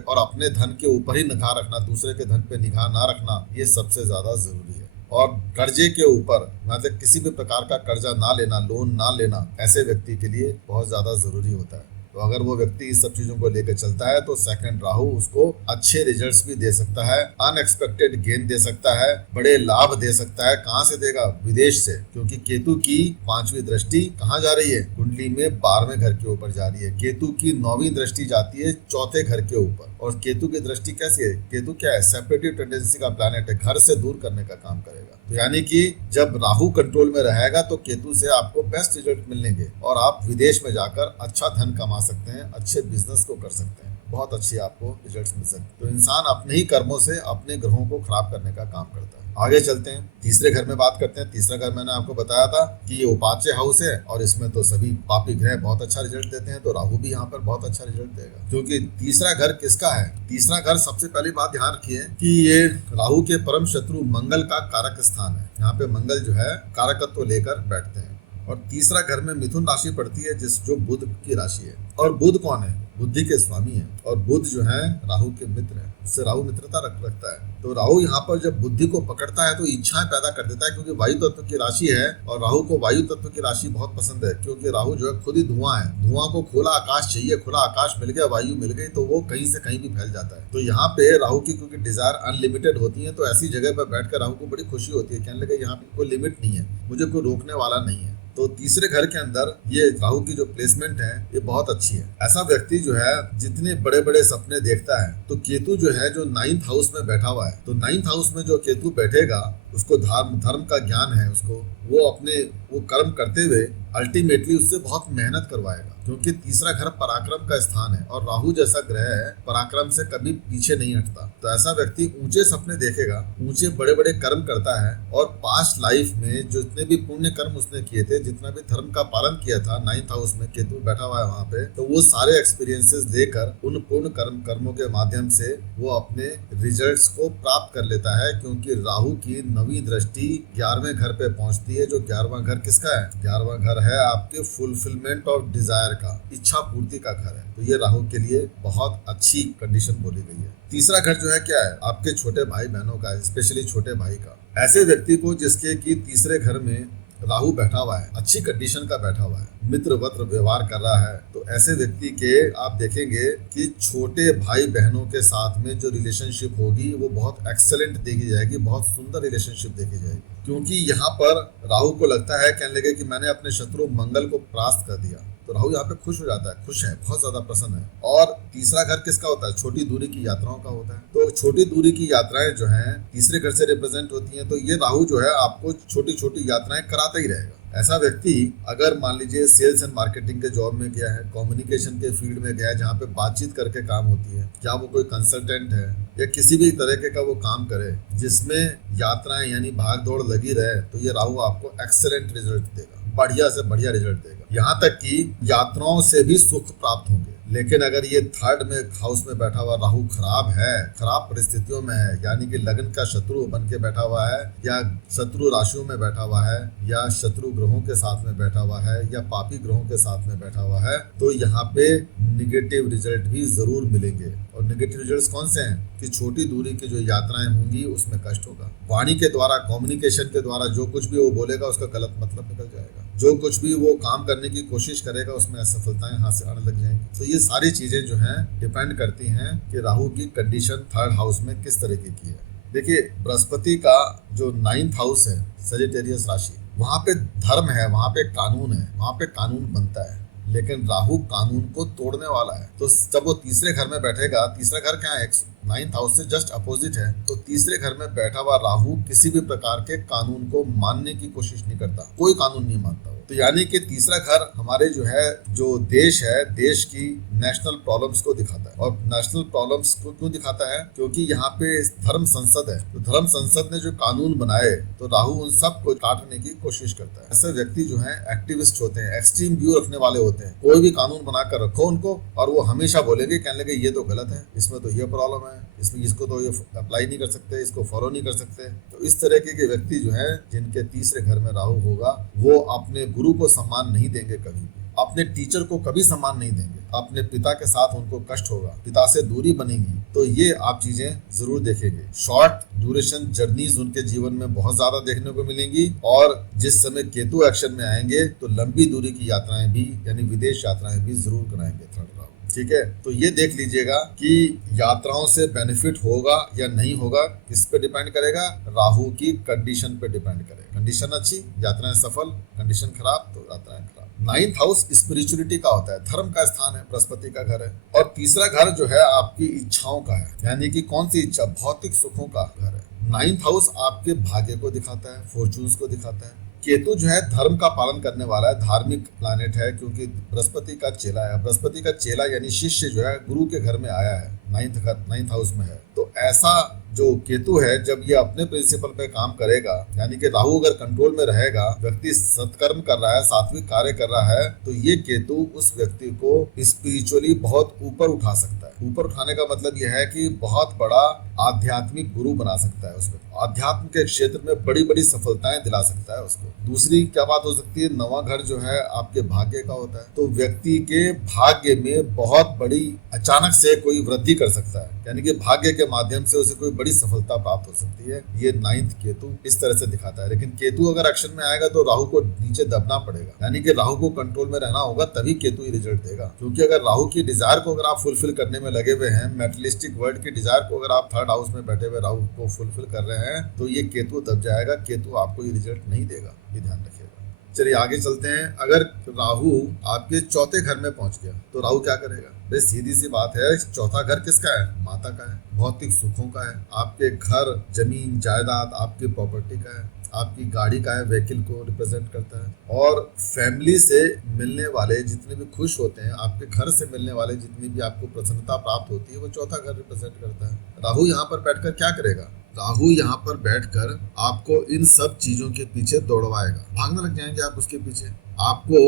और अपने धन के ऊपर ही निगाह रखना, दूसरे के धन पे निगाह ना रखना, ये सबसे ज्यादा जरूरी है। और कर्जे के ऊपर मतलब किसी भी प्रकार का कर्जा ना लेना, लोन ना लेना ऐसे व्यक्ति के लिए बहुत ज्यादा जरूरी होता है। तो अगर वो व्यक्ति इस सब चीजों को लेकर चलता है तो सेकंड राहु उसको अच्छे रिजल्ट्स भी दे सकता है, अनएक्सपेक्टेड गेन दे सकता है, बड़े लाभ दे सकता है। कहाँ से देगा? विदेश से, क्योंकि केतु की 5वीं दृष्टि कहाँ जा रही है? कुंडली में 12वें घर के ऊपर जा रही है। केतु की 9वीं दृष्टि जाती है 4थे घर के ऊपर। और केतु की दृष्टि कैसी है? केतु क्या है? सेपरेटिव टेंडेंसी का प्लैनेट है, घर से दूर करने का काम करेगा। तो यानी कि जब राहु कंट्रोल में रहेगा तो केतु से आपको बेस्ट रिजल्ट मिलेंगे और आप विदेश में जाकर अच्छा धन कमा सकते हैं, अच्छे बिजनेस को कर सकते हैं, बहुत अच्छी आपको रिजल्ट्स मिल सकते हैं। तो इंसान अपने ही कर्मों से अपने ग्रहों को खराब करने का काम करता है। आगे चलते हैं, तीसरे घर में बात करते हैं। तीसरा घर मैंने आपको बताया था कि ये उपाच्य हाउस है और इसमें तो सभी पापी ग्रह बहुत अच्छा रिजल्ट देते हैं। तो राहु भी यहाँ पर बहुत अच्छा रिजल्ट देगा, क्योंकि तीसरा घर किसका है? तीसरा घर, सबसे पहली बात ध्यान रखिए कि ये राहु के परम शत्रु मंगल का कारक स्थान है। यहाँ पे मंगल जो है कारकत्व लेकर बैठते हैं। और तीसरा घर में मिथुन राशि पड़ती है जो बुध की राशि है। और बुध कौन है? बुद्धि के स्वामी है। और बुध जो है राहु के मित्र है, उससे राहु मित्रता रखता है। तो राहु यहाँ पर जब बुद्धि को पकड़ता है तो इच्छाएं पैदा कर देता है, क्योंकि वायु तत्व की राशि है और राहु को वायु तत्व की राशि बहुत पसंद है, क्योंकि राहु जो है खुद ही धुआं है। धुआं को खुला आकाश चाहिए, खुला आकाश मिल गया, वायु मिल गई तो वो कहीं से कहीं भी फैल जाता है। तो यहाँ पे राहु की क्योंकि डिजायर अनलिमिटेड होती है, तो ऐसी जगह पर बैठकर राहु को बड़ी खुशी होती है, कहने लगे यहाँ पे कोई लिमिट नहीं है, मुझे कोई रोकने वाला नहीं है। तो तीसरे घर के अंदर ये राहु की जो प्लेसमेंट है ये बहुत अच्छी है। ऐसा व्यक्ति जो है जितने बड़े बड़े सपने देखता है, तो केतु जो है जो 9th हाउस में बैठा हुआ है, तो 9th हाउस में जो केतु बैठेगा उसको धर्म का ज्ञान है, उसको वो कर्म करते हुए अल्टीमेटली उससे बहुत मेहनत करवाएगा, क्योंकि तीसरा घर पराक्रम का स्थान है और राहु जैसा ग्रह है पराक्रम से कभी पीछे नहीं हटता। तो ऐसा व्यक्ति ऊंचे सपने देखेगा, ऊंचे बड़े बड़े कर्म करता है और पास्ट लाइफ में जितने भी पुण्य कर्म उसने किए थे, जितना भी धर्म का पालन किया था, 9th हाउस में केतु बैठा हुआ है वहां पे, तो वो सारे एक्सपीरियंसेस देकर उन पूर्ण कर्मों के माध्यम से वो अपने रिजल्ट्स को प्राप्त कर लेता है। क्योंकि राहु की 9वीं दृष्टि 11वें घर पे पहुंचती है, जो 11वां घर किसका है? 11वां घर है आपके फुलफिलमेंट ऑफ डिजायर का, इच्छा पूर्ति का घर है। तो ये राहु के लिए बहुत अच्छी कंडीशन बोली गई है। तीसरा घर जो है क्या है? आपके छोटे भाई बहनों का, स्पेशली छोटे भाई का। ऐसे व्यक्ति को जिसके कि तीसरे घर में राहु बैठा हुआ है, अच्छी कंडीशन का बैठा हुआ है, मित्रवत व्यवहार कर रहा है, तो ऐसे व्यक्ति के आप देखेंगे कि छोटे भाई बहनों के साथ में जो रिलेशनशिप होगी वो बहुत एक्सेलेंट देखी जाएगी, बहुत सुंदर रिलेशनशिप देखी जाएगी। क्योंकि यहाँ पर राहु को लगता है, कहने लगे कि मैंने अपने शत्रु मंगल को परास्त कर दिया। तो राहु यहाँ पे खुश हो जाता है, खुश है, बहुत ज्यादा प्रसन्न है। और तीसरा घर किसका होता है? छोटी दूरी की यात्राओं का होता है। तो छोटी दूरी की यात्राएं जो है तीसरे घर से रिप्रेजेंट होती हैं। तो ये राहु जो है आपको छोटी छोटी यात्राएं कराता ही रहेगा। ऐसा व्यक्ति अगर मान लीजिए सेल्स एंड मार्केटिंग के जॉब में गया है, कम्युनिकेशन के फील्ड में गया है जहाँ पे बातचीत करके काम होती है, क्या वो कोई कंसल्टेंट है या किसी भी तरीके का वो काम करे जिसमें यात्राएं यानी भाग दौड़ लगी रहे, तो ये राहु आपको एक्सेलेंट रिजल्ट देगा, बढ़िया से बढ़िया रिजल्ट देगा। यहाँ तक कि यात्राओं से भी सुख प्राप्त होंगे। लेकिन अगर ये थर्ड में हाउस में बैठा हुआ राहु खराब है, खराब परिस्थितियों में है, यानी कि लगन का शत्रु बन के बैठा हुआ है, या शत्रु राशियों में बैठा हुआ है, या शत्रु ग्रहों के साथ में बैठा हुआ है, या पापी ग्रहों के साथ में बैठा हुआ है, तो यहाँ पे निगेटिव रिजल्ट भी जरूर मिलेंगे। और निगेटिव रिजल्ट्स कौन से हैं? कि छोटी दूरी की जो यात्राएं होंगी उसमें कष्ट होगा, वाणी के द्वारा, कम्युनिकेशन के द्वारा जो कुछ भी वो बोलेगा उसका गलत मतलब निकल जाएगा, जो कुछ भी वो काम करने की कोशिश करेगा उसमें असफलताएं हाथ से आने लग जाएंगी। तो ये सारी चीजें जो हैं डिपेंड करती हैं कि राहु की कंडीशन थर्ड हाउस में किस तरीके की है। देखिए बृहस्पति का जो 9th हाउस है सजिटेरियस राशि, वहां पे धर्म है, वहां पे कानून है, वहां पे कानून बनता है। लेकिन राहु कानून को तोड़ने वाला है। तो जब वो तीसरे घर में बैठेगा, तीसरा घर क्या है? 9th हाउस से जस्ट अपोजिट है। तो तीसरे घर में बैठा हुआ राहु किसी भी प्रकार के कानून को मानने की कोशिश नहीं करता, कोई कानून नहीं मानता। तो यानी कि तीसरा घर हमारे जो है, जो देश है, देश की नेशनल प्रॉब्लम्स को दिखाता है। और नेशनल प्रॉब्लम्स को क्यों दिखाता है? क्योंकि यहाँ पे धर्म संसद है। तो धर्म संसद ने जो कानून बनाए, तो राहु उन सब को काटने की कोशिश करता है। ऐसे व्यक्ति जो है एक्टिविस्ट होते हैं, एक्सट्रीम व्यू रखने वाले होते हैं। कोई भी कानून बनाकर रखो उनको और वो हमेशा बोलेंगे, कहने लगे ये तो गलत है, इसमें तो ये प्रॉब्लम है, इसमें इसको तो ये अप्लाई नहीं कर सकते, इसको फॉलो नहीं कर सकते। तो इस तरीके के व्यक्ति जो है जिनके तीसरे घर में राहु होगा, वो अपने गुरु को सम्मान नहीं देंगे, कभी भी अपने टीचर को कभी सम्मान नहीं देंगे, अपने पिता के साथ उनको कष्ट होगा, पिता से दूरी बनेगी। तो ये आप चीजें जरूर देखेंगे। शॉर्ट ड्यूरेशन जर्नीज उनके जीवन में बहुत ज्यादा देखने को मिलेंगी। और जिस समय केतु एक्शन में आएंगे तो लंबी दूरी की यात्राएं भी यानी विदेश यात्राएं भी जरूर कराएंगे थर्ड राहु। ठीक है, तो ये देख लीजिएगा कि यात्राओं से बेनिफिट होगा या नहीं होगा, किस पे डिपेंड करेगा? राहु की कंडीशन पे डिपेंड करेगा। कंडीशन अच्छी, यात्राएं सफल, कंडीशन खराब तो यात्राएं खराब। 9th हाउस स्पिरिचुअलिटी का होता है, धर्म का स्थान है, बृहस्पति का घर है। और तीसरा घर जो है आपकी इच्छाओं का है, यानी कि कौन सी इच्छा? भौतिक सुखों का घर है। 9th हाउस आपके भाग्य को दिखाता है, फॉर्चून्स को दिखाता है। केतु जो है धर्म का पालन करने वाला है, धार्मिक प्लैनेट है, क्योंकि बृहस्पति का चेला है। बृहस्पति का चेला यानी शिष्य जो है गुरु के घर में आया है, 9th हाउस में है। तो ऐसा जो केतु है, जब ये अपने प्रिंसिपल पे काम करेगा, यानी कि राहु अगर कंट्रोल में रहेगा, व्यक्ति सत्कर्म कर रहा है, सात्विक कार्य कर रहा है, तो ये केतु उस व्यक्ति को स्पिरिचुअली बहुत ऊपर उठा सकता है। ऊपर उठाने का मतलब यह है कि बहुत बड़ा आध्यात्मिक गुरु बना सकता है उसको, अध्यात्म के क्षेत्र में बड़ी बड़ी सफलताएं दिला सकता है उसको। दूसरी क्या बात हो सकती है? 9वां घर जो है आपके भाग्य का होता है। तो व्यक्ति के भाग्य में बहुत बड़ी अचानक से कोई वृद्धि कर सकता है, यानी कि भाग्य के माध्यम से उसे कोई बड़ी सफलता प्राप्त हो सकती है। ये 9th केतु इस तरह से दिखाता है। लेकिन केतु अगर एक्शन में आएगा तो राहु को नीचे दबना पड़ेगा, यानी कि राहु को कंट्रोल में रहना होगा, तभी केतु ही रिजल्ट देगा। क्योंकि अगर राहु की डिजायर को अगर आप फुलफिल करने में लगे हुए हैं, मेटेरियलिस्टिक वर्ल्ड की डिजायर को अगर आप थर्ड हाउस में बैठे हुए राहु को फुलफिल कर रहे हैं, तो ये केतु दब जाएगा। केतु आपको ये रिजल्ट नहीं देगा, ये ध्यान रखिएगा। चलिए आगे चलते हैं। अगर राहु आपके चौथे घर में पहुंच गया तो राहु क्या करेगा? भाई सीधी सी बात है, चौथा घर किसका है? माता का है, भौतिक सुखों का है। आपके घर, जमीन जायदाद, आपकी प्रॉपर्टी का है, आपकी गाड़ी का है, व्हीकल को रिप्रेजेंट करता है। और फैमिली से मिलने वाले जितने भी खुश होते हैं, आपके घर से मिलने वाले जितनी भी आपको प्रसन्नता प्राप्त होती है, वो चौथा घर रिप्रेजेंट करता है। राहु यहाँ पर बैठकर क्या करेगा? राहु यहाँ पर बैठकर आपको इन सब चीजों के पीछे दौड़वाएगा, भागने लग जाएंगे आप उसके पीछे। आपको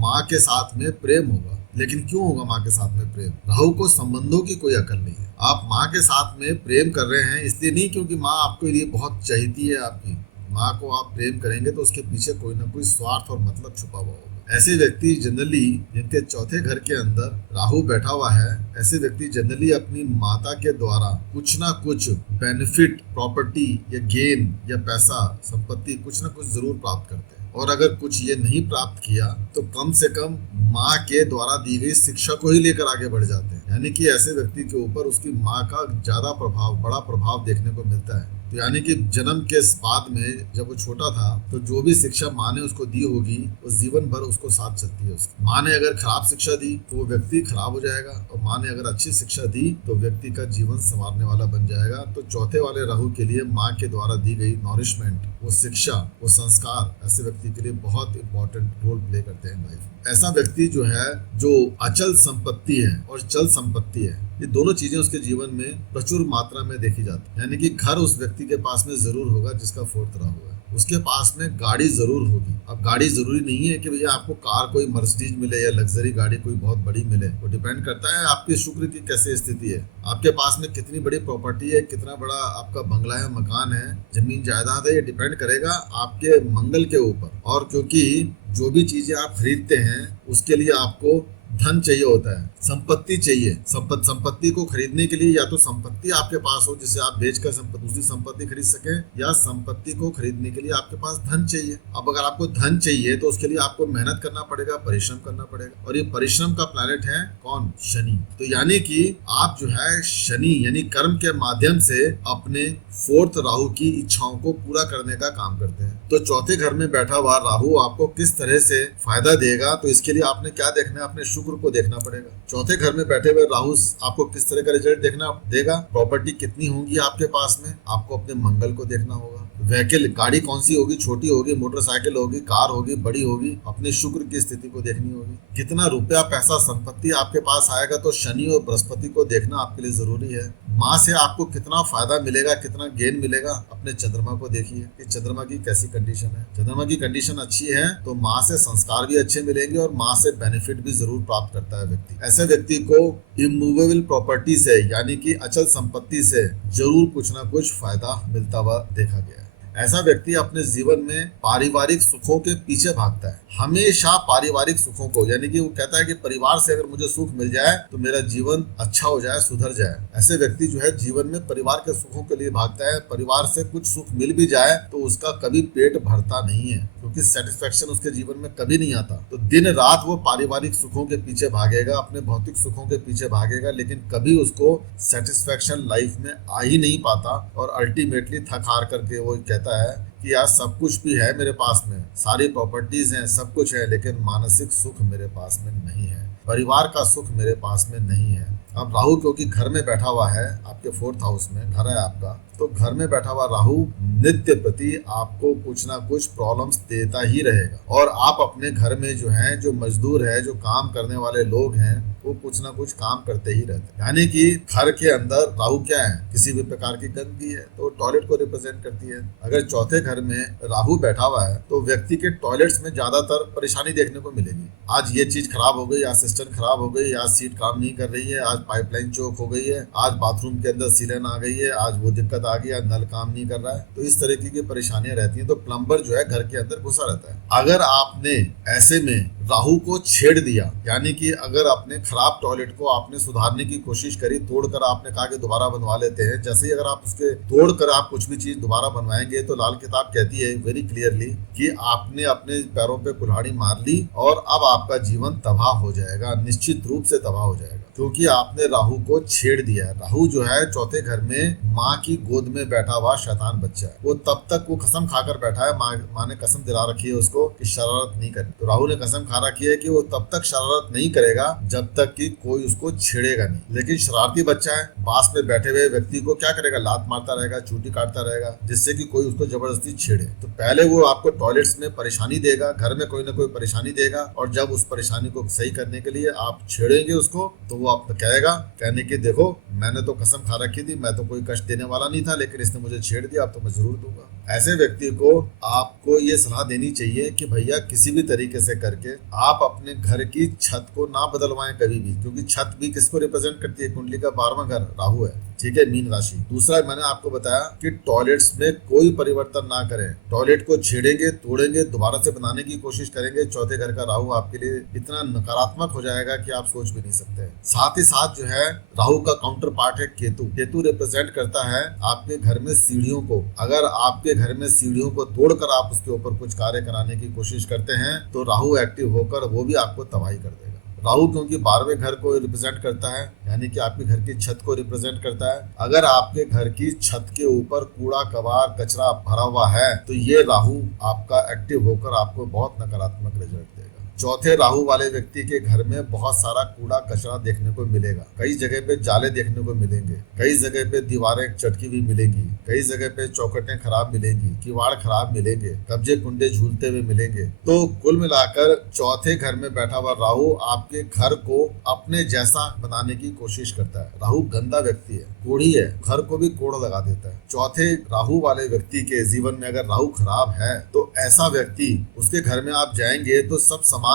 माँ के साथ में प्रेम होगा। लेकिन क्यों होगा माँ के साथ में प्रेम? राहु को संबंधों की कोई अकल नहीं है। आप माँ के साथ में प्रेम कर रहे हैं इसलिए नहीं क्योंकि माँ आपके लिए बहुत चाहती है। आपकी माँ को आप प्रेम करेंगे तो उसके पीछे कोई ना कोई स्वार्थ और मतलब छुपा हुआ होगा। ऐसे व्यक्ति जनरली जिनके चौथे घर के अंदर राहु बैठा हुआ है, ऐसे व्यक्ति जनरली अपनी माता के द्वारा कुछ ना कुछ बेनिफिट, प्रॉपर्टी या गेन या पैसा, संपत्ति कुछ ना कुछ जरूर प्राप्त करते हैं। और अगर कुछ ये नहीं प्राप्त किया तो कम से कम माँ के द्वारा दी गई शिक्षा को ही लेकर आगे बढ़ जाते हैं। यानी कि ऐसे व्यक्ति के ऊपर उसकी माँ का ज्यादा प्रभाव, बड़ा प्रभाव देखने को मिलता है। तो यानी कि जन्म के बाद में जब वो छोटा था तो जो भी शिक्षा माँ ने उसको दी होगी वो जीवन भर उसको साथ चलती है उसकी। माँ ने अगर खराब शिक्षा दी तो वो व्यक्ति खराब हो जाएगा, और माँ ने अगर अच्छी शिक्षा दी तो व्यक्ति का जीवन संवारने वाला बन जाएगा। तो चौथे वाले राहु के लिए माँ के द्वारा दी गई नॉरिशमेंट, वो शिक्षा, वो संस्कार ऐसे व्यक्ति के लिए बहुत इंपॉर्टेंट रोल प्ले करते हैं लाइफ में। ऐसा व्यक्ति जो है, जो अचल संपत्ति है और चल संपत्ति है, ये दोनों चीजें उसके जीवन में प्रचुर मात्रा में देखी जाती है। यानी कि घर उस व्यक्ति के पास में जरूर होगा जिसका फोर्थ राहु है, उसके पास में गाड़ी जरूर होगी। अब गाड़ी जरूरी नहीं है कि भैया आपको कार कोई मर्सिडीज मिले या लग्जरी गाड़ी कोई बहुत बड़ी मिले, वो डिपेंड करता है आपके शुक्र की कैसे स्थिति है, आपके पास में कितनी बड़ी प्रॉपर्टी है, कितना बड़ा आपका बंगला है, मकान है, जमीन जायदाद है। ये डिपेंड करेगा आपके मंगल के ऊपर। और क्योंकि जो भी चीजें आप खरीदते हैं उसके लिए आपको धन चाहिए होता है, संपत्ति चाहिए। संपत्ति को खरीदने के लिए या तो संपत्ति आपके पास हो जिसे आप बेचकर दूसरी संपत्ति खरीद सके, या संपत्ति को खरीदने के लिए आपके पास धन चाहिए। अब अगर आपको धन चाहिए तो उसके लिए आपको मेहनत करना पड़ेगा, परिश्रम करना पड़ेगा, और ये परिश्रम का प्लैनेट है कौन? शनि। तो यानी कि आप जो है शनि यानी कर्म के माध्यम से अपने फोर्थ राहु की इच्छाओं को पूरा करने का काम करते हैं। तो चौथे घर में बैठा हुआ राहु आपको किस तरह से फायदा देगा, तो इसके लिए आपने क्या देखना है? अपने शुक्र को देखना पड़ेगा। चौथे घर में बैठे हुए राहु आपको किस तरह का रिजल्ट देखना देगा, प्रॉपर्टी कितनी होंगी आपके पास में, आपको अपने मंगल को देखना होगा। व्हीकल, गाड़ी कौन सी होगी, छोटी होगी, मोटरसाइकिल होगी, कार होगी, बड़ी होगी, अपने शुक्र की स्थिति को देखनी होगी। कितना रुपया, पैसा, संपत्ति आपके पास आएगा, तो शनि और बृहस्पति को देखना आपके लिए जरूरी है। माँ से आपको कितना फायदा मिलेगा, कितना गेन मिलेगा, अपने चंद्रमा को देखिए कि चंद्रमा की कैसी कंडीशन है। चंद्रमा की कंडीशन अच्छी है तो माँ से संस्कार भी अच्छे मिलेंगे और माँ से बेनिफिट भी जरूर प्राप्त करता है व्यक्ति। ऐसे व्यक्ति को इमूवेबल प्रॉपर्टी से यानी कि अचल संपत्ति से जरूर कुछ ना कुछ फायदा मिलता हुआ देखा गया है। ऐसा व्यक्ति अपने जीवन में पारिवारिक सुखों के पीछे भागता है, हमेशा पारिवारिक सुखों को, यानी कि वो कहता है कि परिवार से अगर मुझे सुख मिल जाए तो मेरा जीवन अच्छा हो जाए, सुधर जाए। ऐसे व्यक्ति जो है जीवन में परिवार के सुखों के लिए भागता है। परिवार से कुछ सुख मिल भी जाए तो उसका कभी पेट भरता नहीं है, क्योंकि सेटिस्फेक्शन उसके जीवन में कभी नहीं आता। तो दिन रात वो पारिवारिक सुखों के पीछे भागेगा, अपने भौतिक सुखों के पीछे भागेगा, लेकिन कभी उसको सेटिस्फेक्शन लाइफ में आ ही नहीं पाता। और अल्टीमेटली थक हार करके वो कहता है कि यार सब कुछ भी है मेरे पास में, सारी प्रॉपर्टीज हैं, सब कुछ है, लेकिन मानसिक सुख मेरे पास में नहीं है, परिवार का सुख मेरे पास में नहीं है। अब राहु क्योंकि घर में बैठा हुआ है, आपके फोर्थ हाउस में घर है आपका, तो घर में बैठा हुआ राहु नित्य प्रति आपको कुछ ना कुछ प्रॉब्लम्स देता ही रहेगा। और आप अपने घर में जो है, जो मजदूर है, जो काम करने वाले लोग हैं, वो कुछ ना कुछ काम करते ही रहते हैं। यानी कि घर के अंदर राहु क्या है? किसी भी प्रकार की गंदगी है तो टॉयलेट को रिप्रेजेंट करती है। अगर चौथे घर में राहु बैठा हुआ है तो व्यक्ति के टॉयलेट्स में ज्यादातर परेशानी देखने को मिलेगी। आज ये चीज खराब हो गई, आज सिस्टम खराब हो गई, आज सीट काम नहीं कर रही है, आज पाइपलाइन चोक हो गई है, आज बाथरूम के अंदर सीलन आ गई है, आज वो दिक्कत आ गई, आज नल काम नहीं कर रहा है। तो इस तरीके की परेशानियां रहती हैं। तो प्लम्बर जो है घर के अंदर घुसा रहता है। अगर आपने ऐसे में राहु को छेड़ दिया, यानी कि अगर अपने खराब टॉयलेट को आपने सुधारने की कोशिश करी, तोड़कर आपने कहा कि दोबारा बनवा लेते हैं, जैसे ही अगर आप उसके तोड़कर आप कुछ भी चीज दोबारा बनवाएंगे तो लाल किताब कहती है वेरी क्लियरली कि आपने अपने पैरों पे कुल्हाड़ी मार ली और अब आपका जीवन तबाह हो जाएगा, निश्चित रूप से तबाह हो जाएगा, क्योंकि आपने राहु को छेड़ दिया है। राहु जो है चौथे घर में माँ की गोद में बैठा हुआ शैतान बच्चा है। वो तब तक वो कसम खाकर बैठा है, माँ ने कसम दिला रखी है उसको कि शरारत नहीं करनी। तो राहु ने कसम खा रखी है कि वो तब तक शरारत नहीं करेगा जब तक कि कोई उसको छेड़ेगा नहीं। लेकिन शरारती बच्चा है, पास में बैठे हुए व्यक्ति को क्या करेगा? लात मारता रहेगा, चूटी काटता रहेगा, जिससे कि कोई उसको जबरदस्ती छेड़े। तो पहले वो आपको टॉयलेट्स में परेशानी देगा, घर में कोई ना कोई परेशानी देगा, और जब उस परेशानी को सही करने के लिए आप छेड़ेंगे उसको तो वो आप कहेगा, कहने की देखो मैंने तो कसम खा रखी थी, मैं तो कोई कष्ट देने वाला नहीं था, लेकिन इसने मुझे छेड़ दिया, अब तो मैं जरूर दूंगा। ऐसे व्यक्ति को आपको ये सलाह देनी चाहिए कि भैया किसी भी तरीके से करके आप अपने घर की छत को ना बदलवाएं कभी भी, क्योंकि छत भी किसको रिप्रेजेंट करती है? कुंडली का 12वां घर राहु है, ठीक है, मीन राशि। दूसरा मैंने आपको बताया कि टॉयलेट्स में कोई परिवर्तन ना करें। टॉयलेट को छेड़ेंगे, तोड़ेंगे, दोबारा से बनाने की कोशिश करेंगे, चौथे घर का राहु आपके लिए इतना नकारात्मक हो जाएगा कि आप सोच भी नहीं सकते। साथ ही साथ जो है राहु का काउंटर पार्ट है केतु। केतु रिप्रेजेंट करता है आपके घर में सीढ़ियों को। अगर आपके घर में सीढ़ियों को तोड़कर आप उसके ऊपर कुछ कार्य कराने की कोशिश करते हैं तो राहु एक्टिव होकर वो भी आपको तबाही कर देगा। राहु क्योंकि 12वें घर को रिप्रेजेंट करता है, यानी कि आपके घर की छत को रिप्रेजेंट करता है। अगर आपके घर की छत के ऊपर कूड़ा कबाड़ कचरा भरा हुआ है तो ये राहु आपका एक्टिव होकर आपको बहुत नकारात्मक रिजल्ट देगा। चौथे राहु वाले व्यक्ति के घर में बहुत सारा कूड़ा कचरा देखने को मिलेगा, कई जगह पे जाले देखने को मिलेंगे, कई जगह पे दीवारें चटकी हुई मिलेंगी, कई जगह पे चौखटें खराब मिलेंगी, किवाड़ खराब मिलेंगे, कब्जे कुंडे झूलते हुए मिलेंगे। तो कुल मिलाकर चौथे घर में बैठा हुआ राहु आपके घर को अपने जैसा बनाने की कोशिश करता है। राहु गंदा व्यक्ति है, कोढ़ी है, घर को भी कोड़ लगा देता है। चौथे राहु वाले व्यक्ति के जीवन में अगर राहु खराब है तो ऐसा व्यक्ति, उसके घर में आप जाएंगे तो सब सामान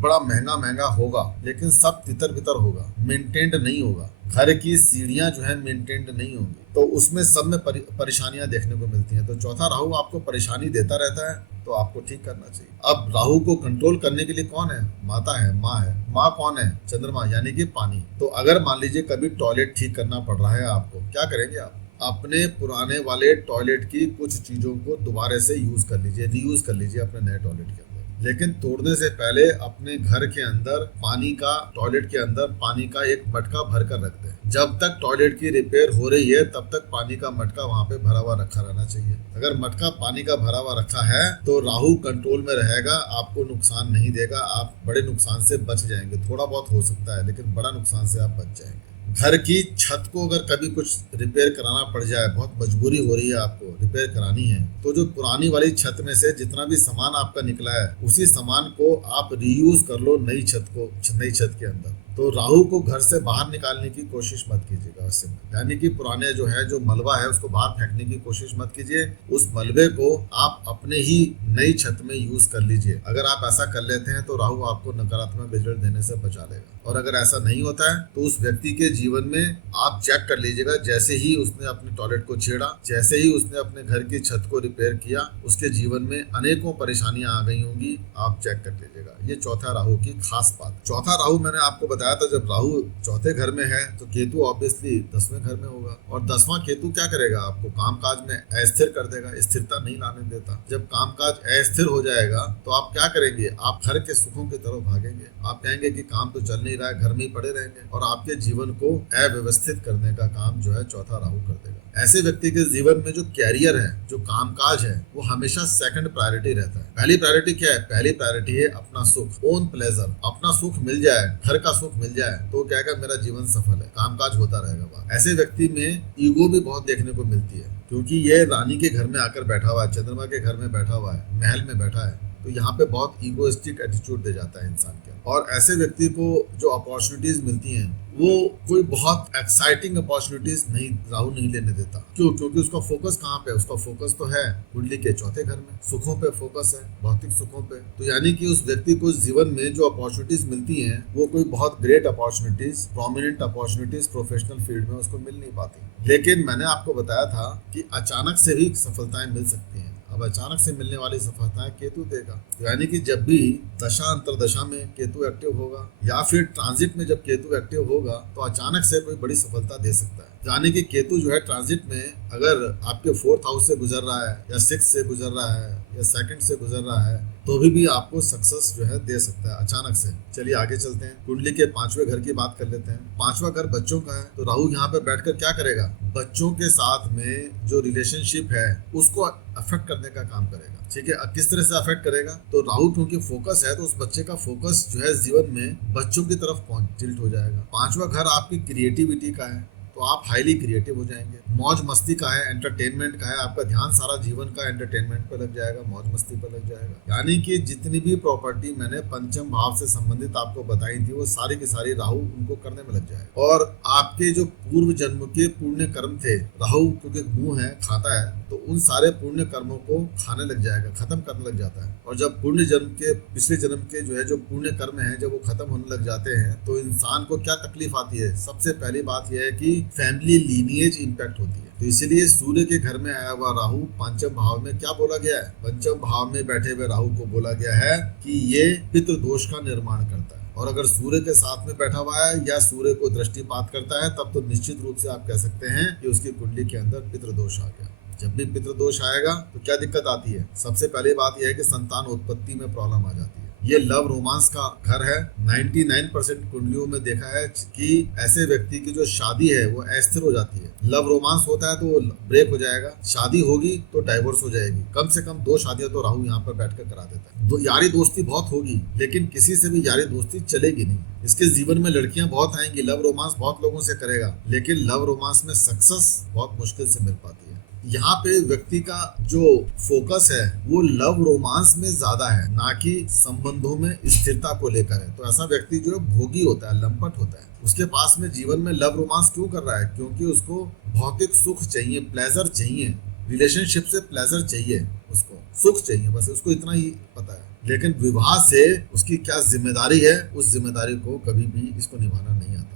बड़ा महंगा महंगा होगा, लेकिन सब तितर बितर होगा, मेंटेन्ड नहीं होगा। घर की सीढ़ियां जो है मेंटेन्ड नहीं होंगी, तो उसमें सब में परेशानियां देखने को मिलती हैं। तो चौथा राहु आपको परेशानी देता रहता है, तो आपको ठीक करना चाहिए। अब राहु को कंट्रोल करने के लिए कौन है? माता है, माँ है। माँ कौन है? चंद्रमा, यानी कि पानी। तो अगर मान लीजिए कभी टॉयलेट ठीक करना पड़ रहा है आपको, क्या करेंगे आप? अपने पुराने वाले टॉयलेट की कुछ चीजों को दोबारा से यूज कर लीजिए, रीयूज कर लीजिए अपने नए टॉयलेट के अंदर। लेकिन तोड़ने से पहले अपने घर के अंदर पानी का, टॉयलेट के अंदर पानी का एक मटका भर कर रख दें। जब तक टॉयलेट की रिपेयर हो रही है तब तक पानी का मटका वहां पे भरा हुआ रखा रहना चाहिए। अगर मटका पानी का भरा हुआ रखा है तो राहु कंट्रोल में रहेगा, आपको नुकसान नहीं देगा, आप बड़े नुकसान से बच जाएंगे। थोड़ा बहुत हो सकता है लेकिन बड़ा नुकसान से आप बच जाएंगे। घर की छत को अगर कभी कुछ रिपेयर कराना पड़ जाए, बहुत मजबूरी हो रही है आपको रिपेयर करानी है, तो जो पुरानी वाली छत में से जितना भी सामान आपका निकला है उसी सामान को आप रीयूज कर लो नई छत के अंदर। तो राहु को घर से बाहर निकालने की कोशिश मत कीजिएगा उससे, यानी कि पुराने जो मलबा है उसको बाहर फेंकने की कोशिश मत कीजिए। उस मलबे को आप अपने ही नई छत में यूज कर लीजिए। अगर आप ऐसा कर लेते हैं तो राहु आपको नकारात्मक रिजल्ट देने से बचा लेगा। और अगर ऐसा नहीं होता है तो उस व्यक्ति के जीवन में आप चेक कर लीजिएगा, जैसे ही उसने अपने टॉयलेट को छेड़ा, जैसे ही उसने अपने घर की छत को रिपेयर किया, उसके जीवन में अनेकों परेशानियां आ गई होंगी। आप चेक कर लीजिएगा। ये चौथा राहु की खास बात। चौथा राहु मैंने आपको बताया था, जब राहु चौथे घर में है तो केतु ऑब्वियसली 10वें घर में होगा। और 10वां केतु क्या करेगा? आपको कामकाज में अस्थिर कर देगा, स्थिरता नहीं लाने देता। जब कामकाज अस्थिर हो जाएगा तो आप क्या करेंगे? आप घर के सुखों की तरफ भागेंगे। आप कहेंगे कि काम तो चल नहीं रहा है, घर में ही पड़े रहेंगे, और आपके जीवन को अव्यवस्थित करने का काम चौथा राहु कर देगा। ऐसे व्यक्ति के जीवन में जो कैरियर है, जो कामकाज है, वो हमेशा सेकंड प्रायोरिटी रहता है। पहली प्रायोरिटी क्या है? पहली प्रायोरिटी है अपना सुख, ओन प्लेजर। अपना सुख मिल जाए, घर का सुख मिल जाए तो क्या कहेगा? मेरा जीवन सफल है, कामकाज होता रहेगा बाहर। ऐसे व्यक्ति में ईगो भी बहुत देखने को मिलती है, क्योंकि ये रानी के घर में आकर बैठा हुआ है, चंद्रमा के घर में बैठा हुआ है, महल में बैठा है, तो यहाँ पे बहुत ईगोइस्टिक एटीट्यूड दे जाता है इंसान के। और ऐसे व्यक्ति को जो अपॉर्चुनिटीज मिलती हैं वो कोई बहुत एक्साइटिंग अपॉर्चुनिटीज राहु नहीं लेने देता। क्यों? क्योंकि उसका फोकस कहाँ पे? उसका फोकस तो है कुंडली के चौथे घर में, सुखों पे फोकस है, भौतिक सुखों पे। तो यानी कि उस व्यक्ति को जीवन में जो अपॉर्चुनिटीज मिलती हैं वो कोई बहुत great opportunities, prominent opportunities professional field में उसको मिल नहीं पाती। लेकिन मैंने आपको बताया था कि अचानक से भी सफलताएं मिल सकती हैं। अब अचानक से मिलने वाली सफलताएं केतु देगा। तो यानी कि जब भी दशा अंतरदशा में केतु एक्टिव होगा या फिर ट्रांजिट में जब केतु एक्टिव होगा तो अचानक से कोई बड़ी सफलता दे सकता है। यानी कि केतु ट्रांजिट में अगर आपके 4th हाउस से गुजर रहा है या 6th से गुजर रहा है या 2nd से गुजर रहा है तो भी आपको सक्सेस दे सकता है अचानक से। चलिए आगे चलते हैं, कुंडली के 5वें घर की बात कर लेते हैं। 5वां घर बच्चों का है, तो राहु यहाँ पे बैठकर क्या करेगा? बच्चों के साथ में जो रिलेशनशिप है उसको अफेक्ट करने का काम करेगा। ठीक है, किस तरह से अफेक्ट करेगा? तो राहु क्योंकि फोकस है तो उस बच्चे का फोकस जीवन में बच्चों की तरफ टिल्ट हो जाएगा। 5वां घर आपकी क्रिएटिविटी का है, तो आप हाईली क्रिएटिव हो जाएंगे। मौज मस्ती का है, एंटरटेनमेंट का है, आपका ध्यान सारा जीवन का एंटरटेनमेंट पर लग जाएगा, मौज मस्ती पर लग जाएगा। यानी कि जितनी भी प्रॉपर्टी मैंने पंचम भाव से संबंधित आपको बताई थी वो सारी की सारी राहु उनको करने में लग जाएगा। और आपके जो पूर्व जन्म के पुण्य कर्म थे, राहु क्योंकि मुंह है, खाता है, तो उन सारे पुण्य कर्मों को खाने लग जाएगा, खत्म करने लग जाता है। और जब पुण्य जन्म के, पिछले जन्म के जो पुण्य कर्म है जब वो खत्म होने लग जाते हैं तो इंसान को क्या तकलीफ आती है? सबसे पहली बात यह है कि फैमिली लीनिएज इंपैक्ट होती है। तो इसीलिए सूर्य के घर में आया हुआ राहु पंचम भाव में क्या बोला गया है? पंचम भाव में बैठे हुए राहु को बोला गया है कि ये पितृदोष का निर्माण करता है। और अगर सूर्य के साथ में बैठा हुआ है या सूर्य को दृष्टिपात करता है तब तो निश्चित रूप से आप कह सकते हैं कि उसकी कुंडली के अंदर पितृदोष आ गया। जब भी पितृदोष आएगा तो क्या दिक्कत आती है? सबसे पहली बात यह है कि संतान उत्पत्ति में प्रॉब्लम आ जाती है। ये लव रोमांस का घर है। 99% कुंडलियों में देखा है कि ऐसे व्यक्ति की जो शादी है वो अस्थिर हो जाती है। लव रोमांस होता है तो वो ब्रेक हो जाएगा, शादी होगी तो डाइवोर्स हो जाएगी। कम से कम 2 शादियां तो राहु यहाँ पर बैठकर करा देता है। यारी दोस्ती बहुत होगी, लेकिन किसी से भी यारी दोस्ती चलेगी नहीं। इसके जीवन में लड़कियां बहुत आएंगी, लव रोमांस बहुत लोगों से करेगा, लेकिन लव रोमांस में सक्सेस बहुत मुश्किल से मिल पाती है। यहाँ पे व्यक्ति का जो फोकस है वो लव रोमांस में ज्यादा है, ना कि संबंधों में स्थिरता को लेकर है। तो ऐसा व्यक्ति जो है भोगी होता है, लंपट होता है। उसके पास में जीवन में लव रोमांस क्यों कर रहा है? क्योंकि उसको भौतिक सुख चाहिए, प्लेजर चाहिए, रिलेशनशिप से प्लेजर चाहिए, उसको सुख चाहिए, बस उसको इतना ही पता है। लेकिन विवाह से उसकी क्या जिम्मेदारी है, उस जिम्मेदारी को कभी भी इसको निभाना नहीं आता।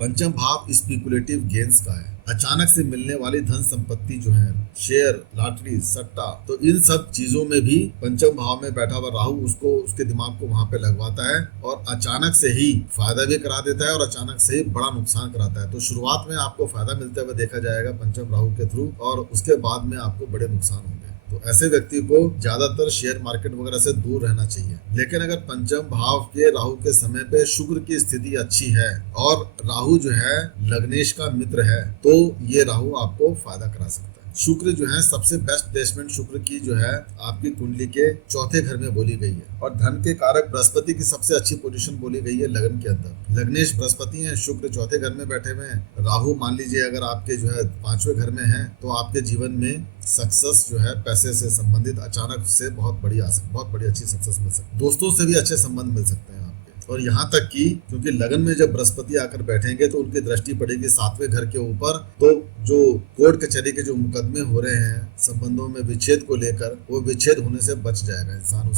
पंचम भाव स्पेकुलेटिव गेन्स का है। अचानक से मिलने वाली धन संपत्ति जो है, शेयर, लॉटरी, सट्टा, तो इन सब चीजों में भी पंचम भाव में बैठा हुआ राहु उसको, उसके दिमाग को वहां पे लगवाता है और अचानक से ही फायदा भी करा देता है और अचानक से ही बड़ा नुकसान कराता है। तो शुरुआत में आपको फायदा मिलते हुए देखा जाएगा पंचम राहु के थ्रू, और उसके बाद में आपको बड़े नुकसान होंगे। तो ऐसे व्यक्ति को ज्यादातर शेयर मार्केट वगैरह से दूर रहना चाहिए। लेकिन अगर पंचम भाव के राहु के समय पे शुक्र की स्थिति अच्छी है और राहु जो है लग्नेश का मित्र है, तो ये राहु आपको फायदा करा सकता है। शुक्र जो है सबसे बेस्ट प्लेसमेंट शुक्र की जो है आपकी कुंडली के चौथे घर में बोली गई है, और धन के कारक बृहस्पति की सबसे अच्छी पोजीशन बोली गई है लगन के अंदर। लग्नेश बृहस्पति है, शुक्र चौथे घर में बैठे हुए हैं, राहु मान लीजिए अगर आपके जो है 5वें घर में है, तो आपके जीवन में सक्सेस जो है पैसे से संबंधित अचानक से बहुत बड़ी अच्छी सक्सेस मिल सकती है। दोस्तों से भी अच्छे संबंध मिल सकते हैं आपके। और यहाँ तक कि क्योंकि लगन में जब बृहस्पति आकर बैठेंगे तो उनकी दृष्टि पड़ेगी 7वें घर के ऊपर, तो जो कोर्ट कचहरी के जो मुकदमे हो रहे हैं संबंधों में विच्छेद को लेकर, वो विच्छेद होने से बच जाएगा इंसान,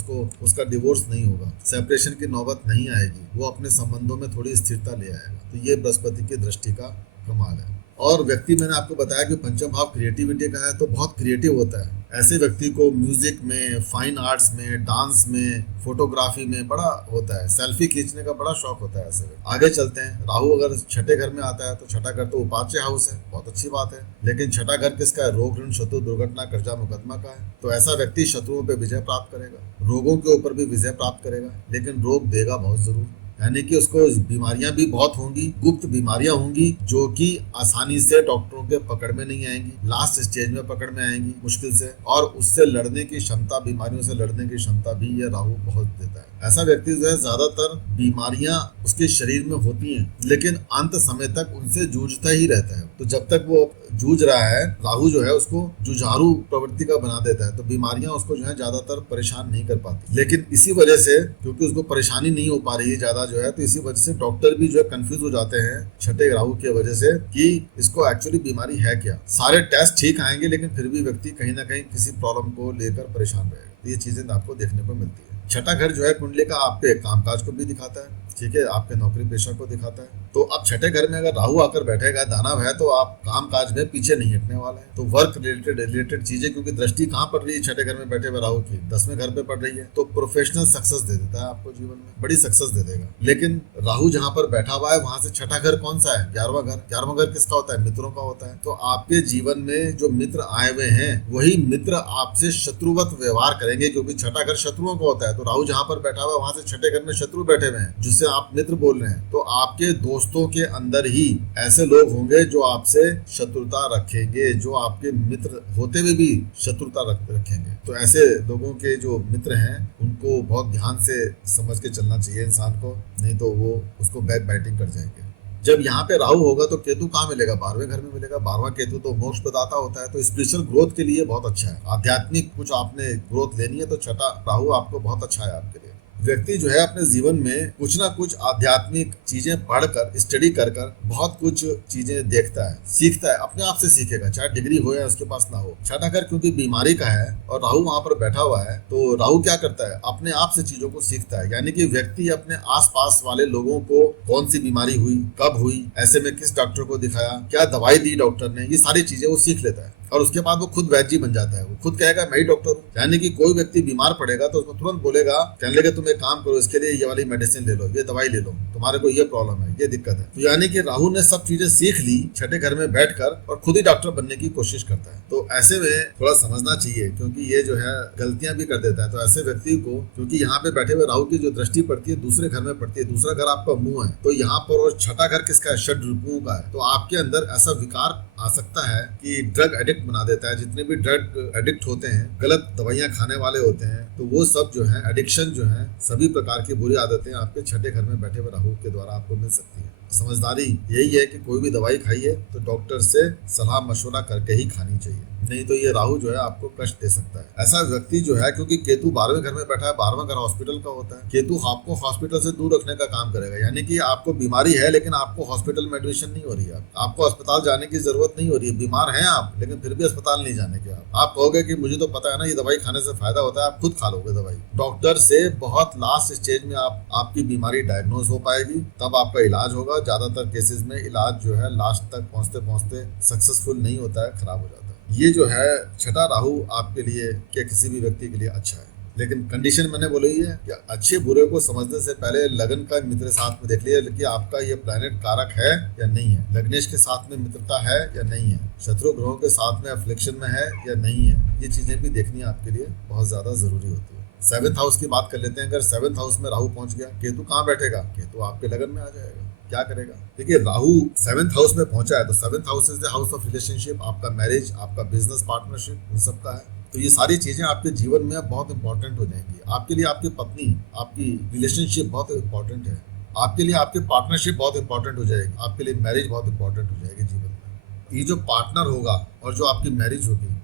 उसका डिवोर्स नहीं होगा, सेपरेशन की नौबत नहीं आएगी, वो अपने संबंधों में थोड़ी स्थिरता ले आएगा। तो ये बृहस्पति की दृष्टि का कमाल है। और व्यक्ति, मैंने आपको बताया कि पंचम भाव क्रिएटिविटी का है, तो बहुत क्रिएटिव होता है। ऐसे व्यक्ति को म्यूजिक में, फाइन आर्ट्स में, डांस में, फोटोग्राफी में बड़ा होता है, सेल्फी खींचने का बड़ा शौक होता है ऐसे। आगे चलते हैं, राहु अगर छठे घर में आता है तो छठा घर तो उपाच्य हाउस है, बहुत अच्छी बात है। लेकिन छठा घर किसका है? रोग, ऋण, शत्रु, दुर्घटना, कर्जा, मुकदमा का है। तो ऐसा व्यक्ति शत्रुओं पे विजय प्राप्त करेगा, रोगों के ऊपर भी विजय प्राप्त करेगा, लेकिन रोग देगा बहुत जरूर। यानी कि उसको बीमारियां भी बहुत होंगी, गुप्त बीमारियां होंगी जो कि आसानी से डॉक्टरों के पकड़ में नहीं आएंगी, लास्ट स्टेज में पकड़ में आएंगी मुश्किल से, और उससे लड़ने की क्षमता, बीमारियों से लड़ने की क्षमता भी ये राहु बहुत देता है। ऐसा व्यक्ति जो है ज्यादातर बीमारियां उसके शरीर में होती हैं, लेकिन अंत समय तक उनसे जूझता ही रहता है। तो जब तक वो जूझ रहा है, राहु जो है उसको जुझारू प्रवृत्ति का बना देता है, तो बीमारियां उसको जो है ज्यादातर परेशान नहीं कर पाती। लेकिन इसी वजह से, क्योंकि उसको परेशानी नहीं हो पा रही है ज्यादा जो है, तो इसी वजह से डॉक्टर भी जो है कंफ्यूज हो जाते हैं छठे राहु की वजह से कि इसको एक्चुअली बीमारी है क्या। सारे टेस्ट ठीक आएंगे लेकिन फिर भी व्यक्ति कहीं ना कहीं किसी प्रॉब्लम को लेकर परेशान रहेगा। तो ये चीजें आपको देखने को मिलती है। छठा घर जो है कुंडली का आपके कामकाज को भी दिखाता है, ठीक है, आपके नौकरी पेशा को दिखाता है। तो अब छठे घर में अगर राहु आकर बैठेगा, दानव है, तो आप काम काज में पीछे नहीं हटने वाले हैं। तो वर्क रिलेटेड चीजें, क्योंकि दृष्टि कहाँ पड़ रही है छठे घर में बैठे हुए राहु की? 10वें घर पे पड़ रही है, तो प्रोफेशनल सक्सेस दे देता है आपको, जीवन में बड़ी सक्सेस दे देगा। लेकिन राहु जहाँ पर बैठा हुआ है वहां से छठा घर कौन सा है? 11वां घर। 11वां घर किसका होता है? मित्रों का होता है। तो आपके जीवन में जो मित्र आए हुए हैं वही मित्र आपसे शत्रुवत व्यवहार करेंगे, क्योंकि छठा घर शत्रुओं का होता है। तो राहु जहाँ पर बैठा हुआ है वहां से छठे घर में शत्रु बैठे हुए हैं जिससे आप मित्र बोल रहे हैं। तो आपके दोस्तों के अंदर ही ऐसे लोग होंगे जो आपसे शत्रुता रखेंगे, जो आपके मित्र होते हुए भी शत्रुता रखेंगे। तो ऐसे लोगों के जो मित्र हैं उनको बहुत ध्यान से समझ के चलना चाहिए इंसान को, नहीं तो वो उसको बैक बाइटिंग कर जाएंगे। जब यहाँ पे राहु होगा तो केतु कहाँ मिलेगा? 12वें घर में मिलेगा। 12वां केतु तो मोक्ष प्रदाता होता है, तो स्पिरिचुअल ग्रोथ के लिए बहुत अच्छा है। आध्यात्मिक कुछ आपने ग्रोथ लेनी है तो छठा राहु आपको बहुत अच्छा है आपके लिए। व्यक्ति जो है अपने जीवन में कुछ ना कुछ आध्यात्मिक चीजें पढ़कर, स्टडी कर बहुत कुछ चीजें देखता है, सीखता है, अपने आप से सीखेगा, चाहे डिग्री हो या उसके पास ना हो। छठा घर क्योंकि बीमारी का है और राहु वहां पर बैठा हुआ है, तो राहु क्या करता है? अपने आप से चीजों को सीखता है। यानी कि व्यक्ति अपने आसपास वाले लोगों को कौन सी बीमारी हुई, कब हुई, ऐसे में किस डॉक्टर को दिखाया, क्या दवाई दी डॉक्टर ने, ये सारी चीजें वो सीख लेता है। और उसके बाद वो खुद वैद्य बन जाता है। वो खुद कहेगा मैं ही डॉक्टर हूँ। यानी कि कोई व्यक्ति बीमार पड़ेगा तो उसको तुरंत बोलेगा, कहने लगे तुम एक काम करो, इसके लिए ये वाली मेडिसिन ले लो, ये दवाई ले लो, तुम्हारे को ये प्रॉब्लम है, ये दिक्कत है। तो यानी कि राहु ने सब चीजें सीख ली छठे घर में बैठकर और खुद ही डॉक्टर बनने की कोशिश करता है। तो ऐसे में थोड़ा समझना चाहिए, क्योंकि ये जो है गलतियां भी कर देता है। तो ऐसे व्यक्ति को, क्योंकि यहाँ पे बैठे हुए राहु की जो दृष्टि पड़ती है दूसरे घर में पड़ती है, दूसरा घर आपका मुंह है, तो यहाँ पर और छठा घर किसका है, षड ऋपुओं का है। तो आपके अंदर ऐसा विकार आ सकता है कि ड्रग एडिक्ट बना देता है। जितने भी ड्रग एडिक्ट होते हैं, गलत दवाइयां खाने वाले होते हैं, तो वो सब जो है एडिक्शन जो है, सभी प्रकार की बुरी आदतें आपके छठे घर में बैठे हुए राहु के द्वारा आपको मिल सकती है। समझदारी यही है कि कोई भी दवाई खाइए तो डॉक्टर से सलाह मशवरा करके ही खानी चाहिए, नहीं तो ये राहु जो है आपको कष्ट दे सकता है। ऐसा व्यक्ति जो है, क्योंकि केतु 12वें घर में बैठा है, 12वां घर हॉस्पिटल का होता है, केतु आपको हॉस्पिटल से दूर रखने का काम करेगा। यानी कि आपको बीमारी है लेकिन आपको हॉस्पिटल में एडमिशन नहीं हो रही है, आपको अस्पताल जाने की जरूरत नहीं हो रही है। बीमार हैं आप लेकिन फिर भी अस्पताल नहीं जाने के। आप कहोगे कि मुझे तो पता है ना ये दवाई खाने से फायदा होता है, आप खुद खा लोगे दवाई। डॉक्टर से बहुत लास्ट स्टेज में आपकी बीमारी डायग्नोज हो पाएगी, तब आपका इलाज होगा। ज्यादातर केसेस में इलाज जो है लास्ट तक पहुंचते पहुंचते सक्सेसफुल नहीं होता है, खराब हो जाता है। ये जो है छठा राहु आपके लिए क्या किसी भी व्यक्ति के लिए अच्छा है, लेकिन कंडीशन मैंने बोली है कि अच्छे बुरे को समझने से पहले लगन का मित्र साथ में देख लिया कि आपका ये प्लैनेट कारक है या नहीं है, लग्नेश के साथ में मित्रता है या नहीं है, शत्रु ग्रहों के साथ में अफ्लिक्शन में है या नहीं है। ये चीजें भी देखनी आपके लिए बहुत ज्यादा जरूरी होती है। 7th हाउस की बात कर लेते हैं। अगर 7th हाउस में राहु पहुंच गया, केतु कहाँ बैठेगा, केतु आपके लगन में आ जाएगा, क्या करेगा। देखिए राहु 7th हाउस में पहुंचा है, तो 7th house is the house of relationship, आपका मैरिज, आपका बिजनेस पार्टनरशिप, इन सब का है। तो ये सारी चीजें आपके जीवन में बहुत इंपॉर्टेंट हो जाएंगी। आपके लिए आपकी पत्नी, आपकी रिलेशनशिप बहुत इंपॉर्टेंट है, आपके लिए आपकी पार्टनरशिप बहुत इंपॉर्टेंट हो जाएगी, आपके लिए मैरिज बहुत इंपॉर्टेंट हो जाएगी जीवन में। ये जो पार्टनर होगा और जो आपकी मैरिज होगी,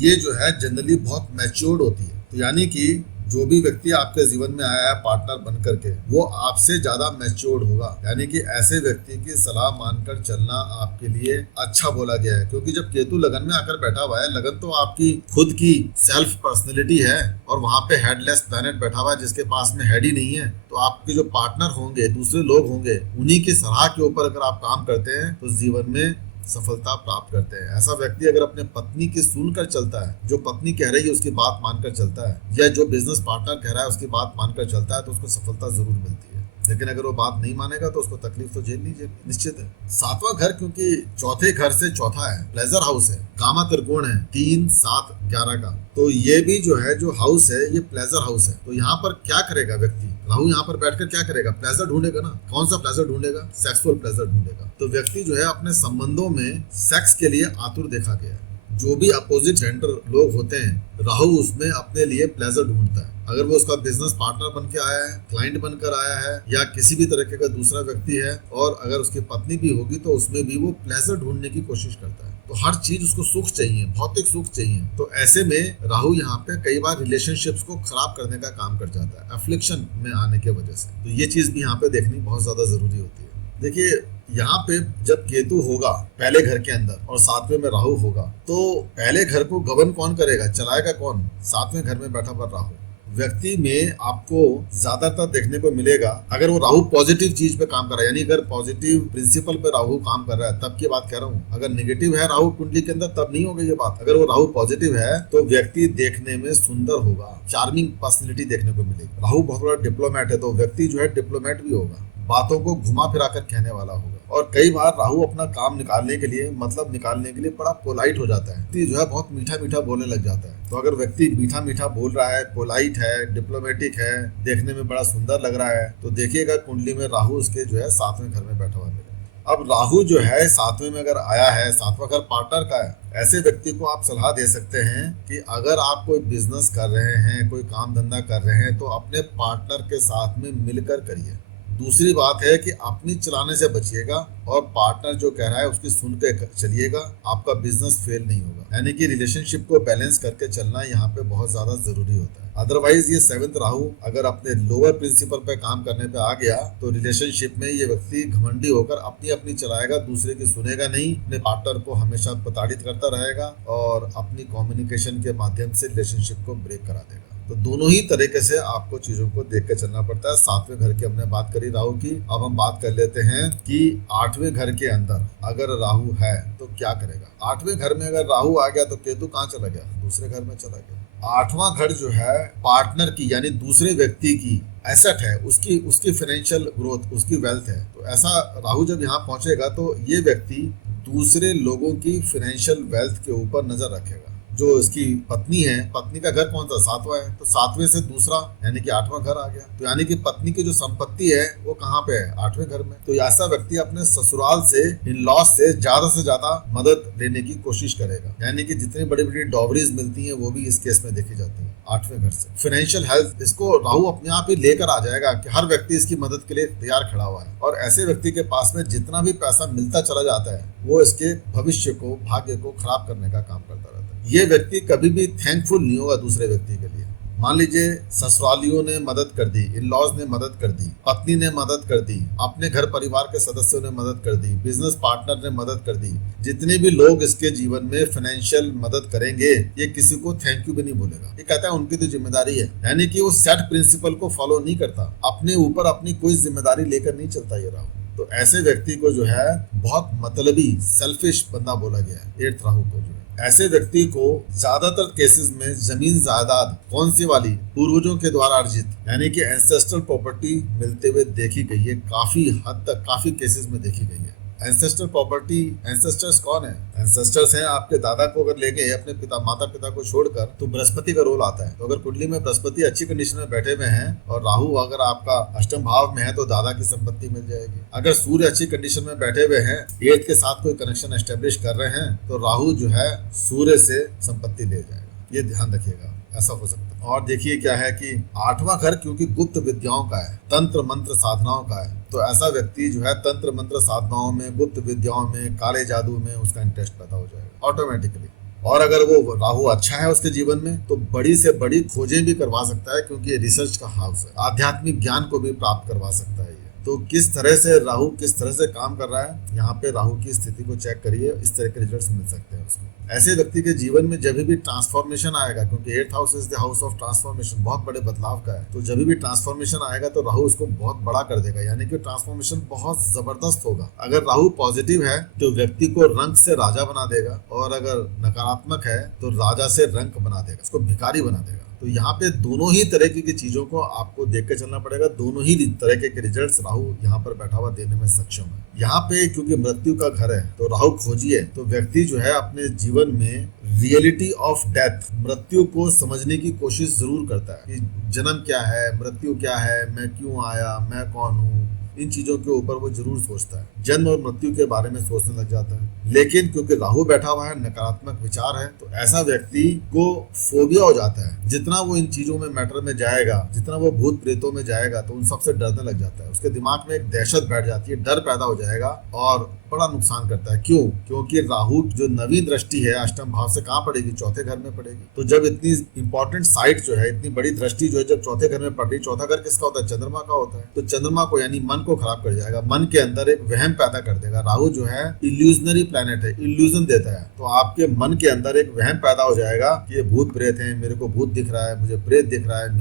ये जो है जनरली बहुत मैच्योर्ड होती है। तो यानी कि जो भी व्यक्ति आपके जीवन में आया है पार्टनर बन करके, वो आपसे ज्यादा मैच्योर्ड होगा। यानी कि ऐसे व्यक्ति की सलाह मानकर चलना आपके लिए अच्छा बोला गया है, क्योंकि जब केतु लगन में आकर बैठा हुआ है, लगन तो आपकी खुद की सेल्फ पर्सनैलिटी है और वहां पे हेडलेस प्लैनेट बैठा हुआ है जिसके पास में हेड ही नहीं है। तो आपके जो पार्टनर होंगे, दूसरे लोग होंगे, उन्हीं की सलाह के ऊपर अगर आप काम करते हैं तो जीवन में सफलता प्राप्त करते हैं। ऐसा व्यक्ति अगर अपने पत्नी की सुनकर चलता है, जो पत्नी कह रही है उसकी बात मानकर चलता है, या जो बिजनेस पार्टनर कह रहा है उसकी बात मानकर चलता है, तो उसको सफलता जरूर मिलती है। लेकिन अगर वो बात नहीं मानेगा तो उसको तकलीफ तो झेलनी निश्चित है। 7वां घर क्योंकि चौथे घर से चौथा है, प्लेजर हाउस है, कामा त्रिकोण है, 3, 7, 11 का, तो ये भी जो है जो हाउस है ये प्लेजर हाउस है। तो यहाँ पर क्या करेगा व्यक्ति, राहु यहाँ पर बैठकर क्या करेगा, प्लेजर ढूंढेगा ना। कौन सा प्लेजर ढूंढेगा, सेक्सुअल प्लेजर ढूंढेगा। तो व्यक्ति जो है अपने संबंधों में सेक्स के लिए आतुर देखा गया है। जो भी अपोजिट जेंडर लोग होते हैं, राहु उसमें अपने लिए प्लेजर ढूंढता है। अगर वो उसका बिजनेस पार्टनर बन के आया है, क्लाइंट बनकर आया है, या किसी भी तरीके का दूसरा व्यक्ति है, और अगर उसकी पत्नी भी होगी तो उसमें भी वो प्लेजर ढूंढने की कोशिश करता है। तो हर चीज उसको सुख चाहिए, भौतिक सुख चाहिए। तो ऐसे में राहु यहाँ पे कई बार रिलेशनशिप्स को खराब करने का काम कर जाता है, अफ्लिक्शन में आने की वजह से। तो ये चीज भी यहाँ पे देखनी बहुत ज्यादा जरूरी होती है। देखिए यहाँ पे जब केतु होगा पहले घर के अंदर और 7वें में राहु होगा, तो पहले घर को गवर्न कौन करेगा, चलाएगा कौन, 7वें घर में बैठा हुआ राहु। व्यक्ति में आपको ज्यादातर देखने को मिलेगा, अगर वो राहु पॉजिटिव चीज पे काम कर रहा है, यानी अगर पॉजिटिव प्रिंसिपल पे राहु काम कर रहा है तब की बात कह रहा हूँ। अगर नेगेटिव है राहु कुंडली के अंदर तब नहीं होगी ये बात। अगर वो राहु पॉजिटिव है तो व्यक्ति देखने में सुंदर होगा, चार्मिंग पर्सनैलिटी देखने को मिलेगी। राहु बहुत बड़ा डिप्लोमेट है, तो व्यक्ति जो है डिप्लोमेट भी होगा, बातों को घुमा फिरा कर कहने वाला होगा। और कई बार राहु अपना काम निकालने के लिए, मतलब निकालने के लिए बड़ा पोलाइट हो जाता है, व्यक्ति जो है बहुत मीठा मीठा बोलने लग जाता है। तो अगर व्यक्ति मीठा मीठा बोल रहा है, पोलाइट है, डिप्लोमेटिक है, देखने में बड़ा सुंदर लग रहा है, तो देखिएगा कुंडली में राहु उसके जो है 7वें घर में बैठा हुआ है। अब राहु जो है 7वें में अगर आया है, 7वां घर पार्टनर का है, ऐसे व्यक्ति को आप सलाह दे सकते हैं कि अगर आप कोई बिजनेस कर रहे हैं, कोई काम धंधा कर रहे हैं, तो अपने पार्टनर के साथ में मिलकर करिए। दूसरी बात है कि अपनी चलाने से बचिएगा और पार्टनर जो कह रहा है उसकी सुन के चलिएगा, आपका बिजनेस फेल नहीं होगा। यानी कि रिलेशनशिप को बैलेंस करके चलना यहाँ पे बहुत ज्यादा जरूरी होता है। अदरवाइज ये 7th राहु अगर अपने लोअर प्रिंसिपल पे काम करने पे आ गया तो रिलेशनशिप में ये व्यक्ति घमंडी होकर अपनी अपनी चलाएगा, दूसरे की सुनेगा नहीं, अपने पार्टनर को हमेशा प्रताड़ित करता रहेगा और अपनी कम्युनिकेशन के माध्यम से रिलेशनशिप को ब्रेक करा देगा। तो दोनों ही तरीके से आपको चीजों को देख के चलना पड़ता है। 7वें घर की हमने बात करी राहु की, अब हम बात कर लेते हैं कि 8वें घर के अंदर अगर राहु है तो क्या करेगा। 8वें घर में अगर राहु आ गया तो केतु कहाँ चला गया, दूसरे घर में चला गया। 8वां घर जो है पार्टनर की यानी दूसरे व्यक्ति की एसेट है, उसकी उसकी फाइनेंशियल ग्रोथ, उसकी वेल्थ है। तो ऐसा राहु जब यहाँ पहुंचेगा तो ये व्यक्ति दूसरे लोगों की फाइनेंशियल वेल्थ के ऊपर नजर रखेगा। जो इसकी पत्नी है, पत्नी का घर कौन सा, 7वां है, तो 7वें से दूसरा यानी कि 8वां घर आ गया। तो यानी कि पत्नी की जो संपत्ति है वो कहाँ पे है, 8वें घर में। तो ऐसा व्यक्ति अपने ससुराल से, इन लॉज से ज्यादा मदद लेने की कोशिश करेगा। यानी कि जितनी बड़ी बड़ी डॉवरीज मिलती है वो भी इस केस में देखी जाती है 8वें घर से। फाइनेंशियल हेल्थ इसको राहु अपने आप ही लेकर आ जाएगा कि हर व्यक्ति इसकी मदद के लिए तैयार खड़ा हुआ है, और ऐसे व्यक्ति के पास में जितना भी पैसा मिलता चला जाता है वो इसके भविष्य को, भाग्य को खराब करने का काम करता रहता है। ये व्यक्ति कभी भी थैंकफुल नहीं होगा दूसरे व्यक्ति के लिए। मान लीजिए ससुरालियों ने मदद कर दी, इन लॉज ने मदद कर दी, पत्नी ने मदद कर दी, अपने घर परिवार के सदस्यों ने मदद कर दी, बिजनेस पार्टनर ने मदद कर दी, जितने भी लोग इसके जीवन में फाइनेंशियल मदद करेंगे ये किसी को थैंक यू भी नहीं बोलेगा। ये कहता है उनकी तो जिम्मेदारी है, यानी कि वो सेट प्रिंसिपल को फॉलो नहीं करता, अपने ऊपर अपनी कोई जिम्मेदारी लेकर नहीं चलता ये राहु। तो ऐसे व्यक्ति को जो है बहुत मतलबी, सेल्फिश बंदा बोला गया है 8th राहु को। जो ऐसे व्यक्ति को ज्यादातर केसेस में जमीन जायदाद कौन सी वाली, पूर्वजों के द्वारा अर्जित यानी कि एंसेस्ट्रल प्रॉपर्टी मिलते हुए देखी गई है। काफी हद तक, काफी केसेस में देखी गई है। एंसेस्ट्रल प्रॉपर्टी, एंसेस्टर्स कौन है, एंसेस्टर्स हैं आपके दादा को अगर ले गए अपने पिता, माता पिता को छोड़कर, तो बृहस्पति का रोल आता है। तो अगर कुंडली में बृहस्पति अच्छी कंडीशन में बैठे हुए हैं और राहु अगर आपका अष्टम भाव में है तो दादा की संपत्ति मिल जाएगी। अगर सूर्य अच्छी कंडीशन में बैठे हुए हैं, 8th के साथ कोई कनेक्शन एस्टेब्लिश कर रहे हैं, तो राहु जो है सूर्य से संपत्ति ले जाएगा। ये ध्यान रखिएगा, ऐसा हो सकता है। और देखिए क्या है कि 8वां घर क्योंकि गुप्त विद्याओं का है, तंत्र मंत्र साधनाओं का है, तो ऐसा व्यक्ति जो है तंत्र मंत्र साधनाओं में, गुप्त विद्याओं में, काले जादू में उसका इंटरेस्ट पैदा हो जाएगा ऑटोमेटिकली। और अगर वो राहु अच्छा है उसके जीवन में तो बड़ी से बड़ी खोजें भी करवा सकता है, क्योंकि ये रिसर्च का हाउस है, आध्यात्मिक ज्ञान को भी प्राप्त करवा सकता है। तो किस तरह से राहु किस तरह से काम कर रहा है, यहाँ पे राहु की स्थिति को चेक करिए, इस तरह के रिजल्ट्स मिल सकते हैं उसको। ऐसे व्यक्ति के जीवन में जब भी ट्रांसफॉर्मेशन आएगा, क्योंकि 8th house is the house of transformation, बहुत बड़े बदलाव का है, तो जब भी ट्रांसफॉर्मेशन आएगा तो राहु उसको बहुत बड़ा कर देगा, यानी कि ट्रांसफॉर्मेशन बहुत जबरदस्त होगा। अगर राहु पॉजिटिव है तो व्यक्ति को रंक से राजा बना देगा, और अगर नकारात्मक है तो राजा से रंक बना देगा, उसको भिखारी बना देगा। तो यहाँ पे दोनों ही तरह की चीजों को आपको देख के चलना पड़ेगा। दोनों ही तरह के रिजल्ट्स राहु यहाँ पर बैठा हुआ देने में सक्षम है। यहाँ पे क्योंकि मृत्यु का घर है तो राहु खोजी है, तो व्यक्ति जो है अपने जीवन में रियलिटी ऑफ डेथ, मृत्यु को समझने की कोशिश जरूर करता है कि जन्म क्या है, मृत्यु क्या है, मैं क्यों आया, मैं कौन हूँ, इन चीजों के ऊपर वो जरूर सोचता है, जन्म और मृत्यु के बारे में सोचने लग जाता है। लेकिन क्योंकि राहु बैठा हुआ है, नकारात्मक विचार है, तो ऐसा व्यक्ति को फोबिया हो जाता है। जितना वो इन चीजों में मैटर में जाएगा, जितना वो भूत प्रेतों में जाएगा, तो उन सबसे डरने लग जाता है। उसके दिमाग में एक दहशत बैठ जाती है, डर पैदा हो जाएगा और बड़ा नुकसान करता है। क्यों? क्योंकि राहु जो नवी दृष्टि है अष्टम भाव से कहाँ पड़ेगी, चौथे घर में पड़ेगी। तो जब इतनी इंपॉर्टेंट साइट जो है, इतनी बड़ी दृष्टि जो है जब चौथे घर में पड़ रही, चौथा घर किसका होता है, चंद्रमा का होता है, तो चंद्रमा को यानी मन को खराब कर जाएगा, मन के अंदर एक वहम पैदा कर देगा। राहु जो है इल्यूजनरी प्लैनेट है, इल्यूजन देता है, तो आपके मन के अंदर एक वहम पैदा हो जाएगा कि ये भूत प्रेत है, मेरे को भूत दिख रहा है, मुझे प्रेत दिख रहा है,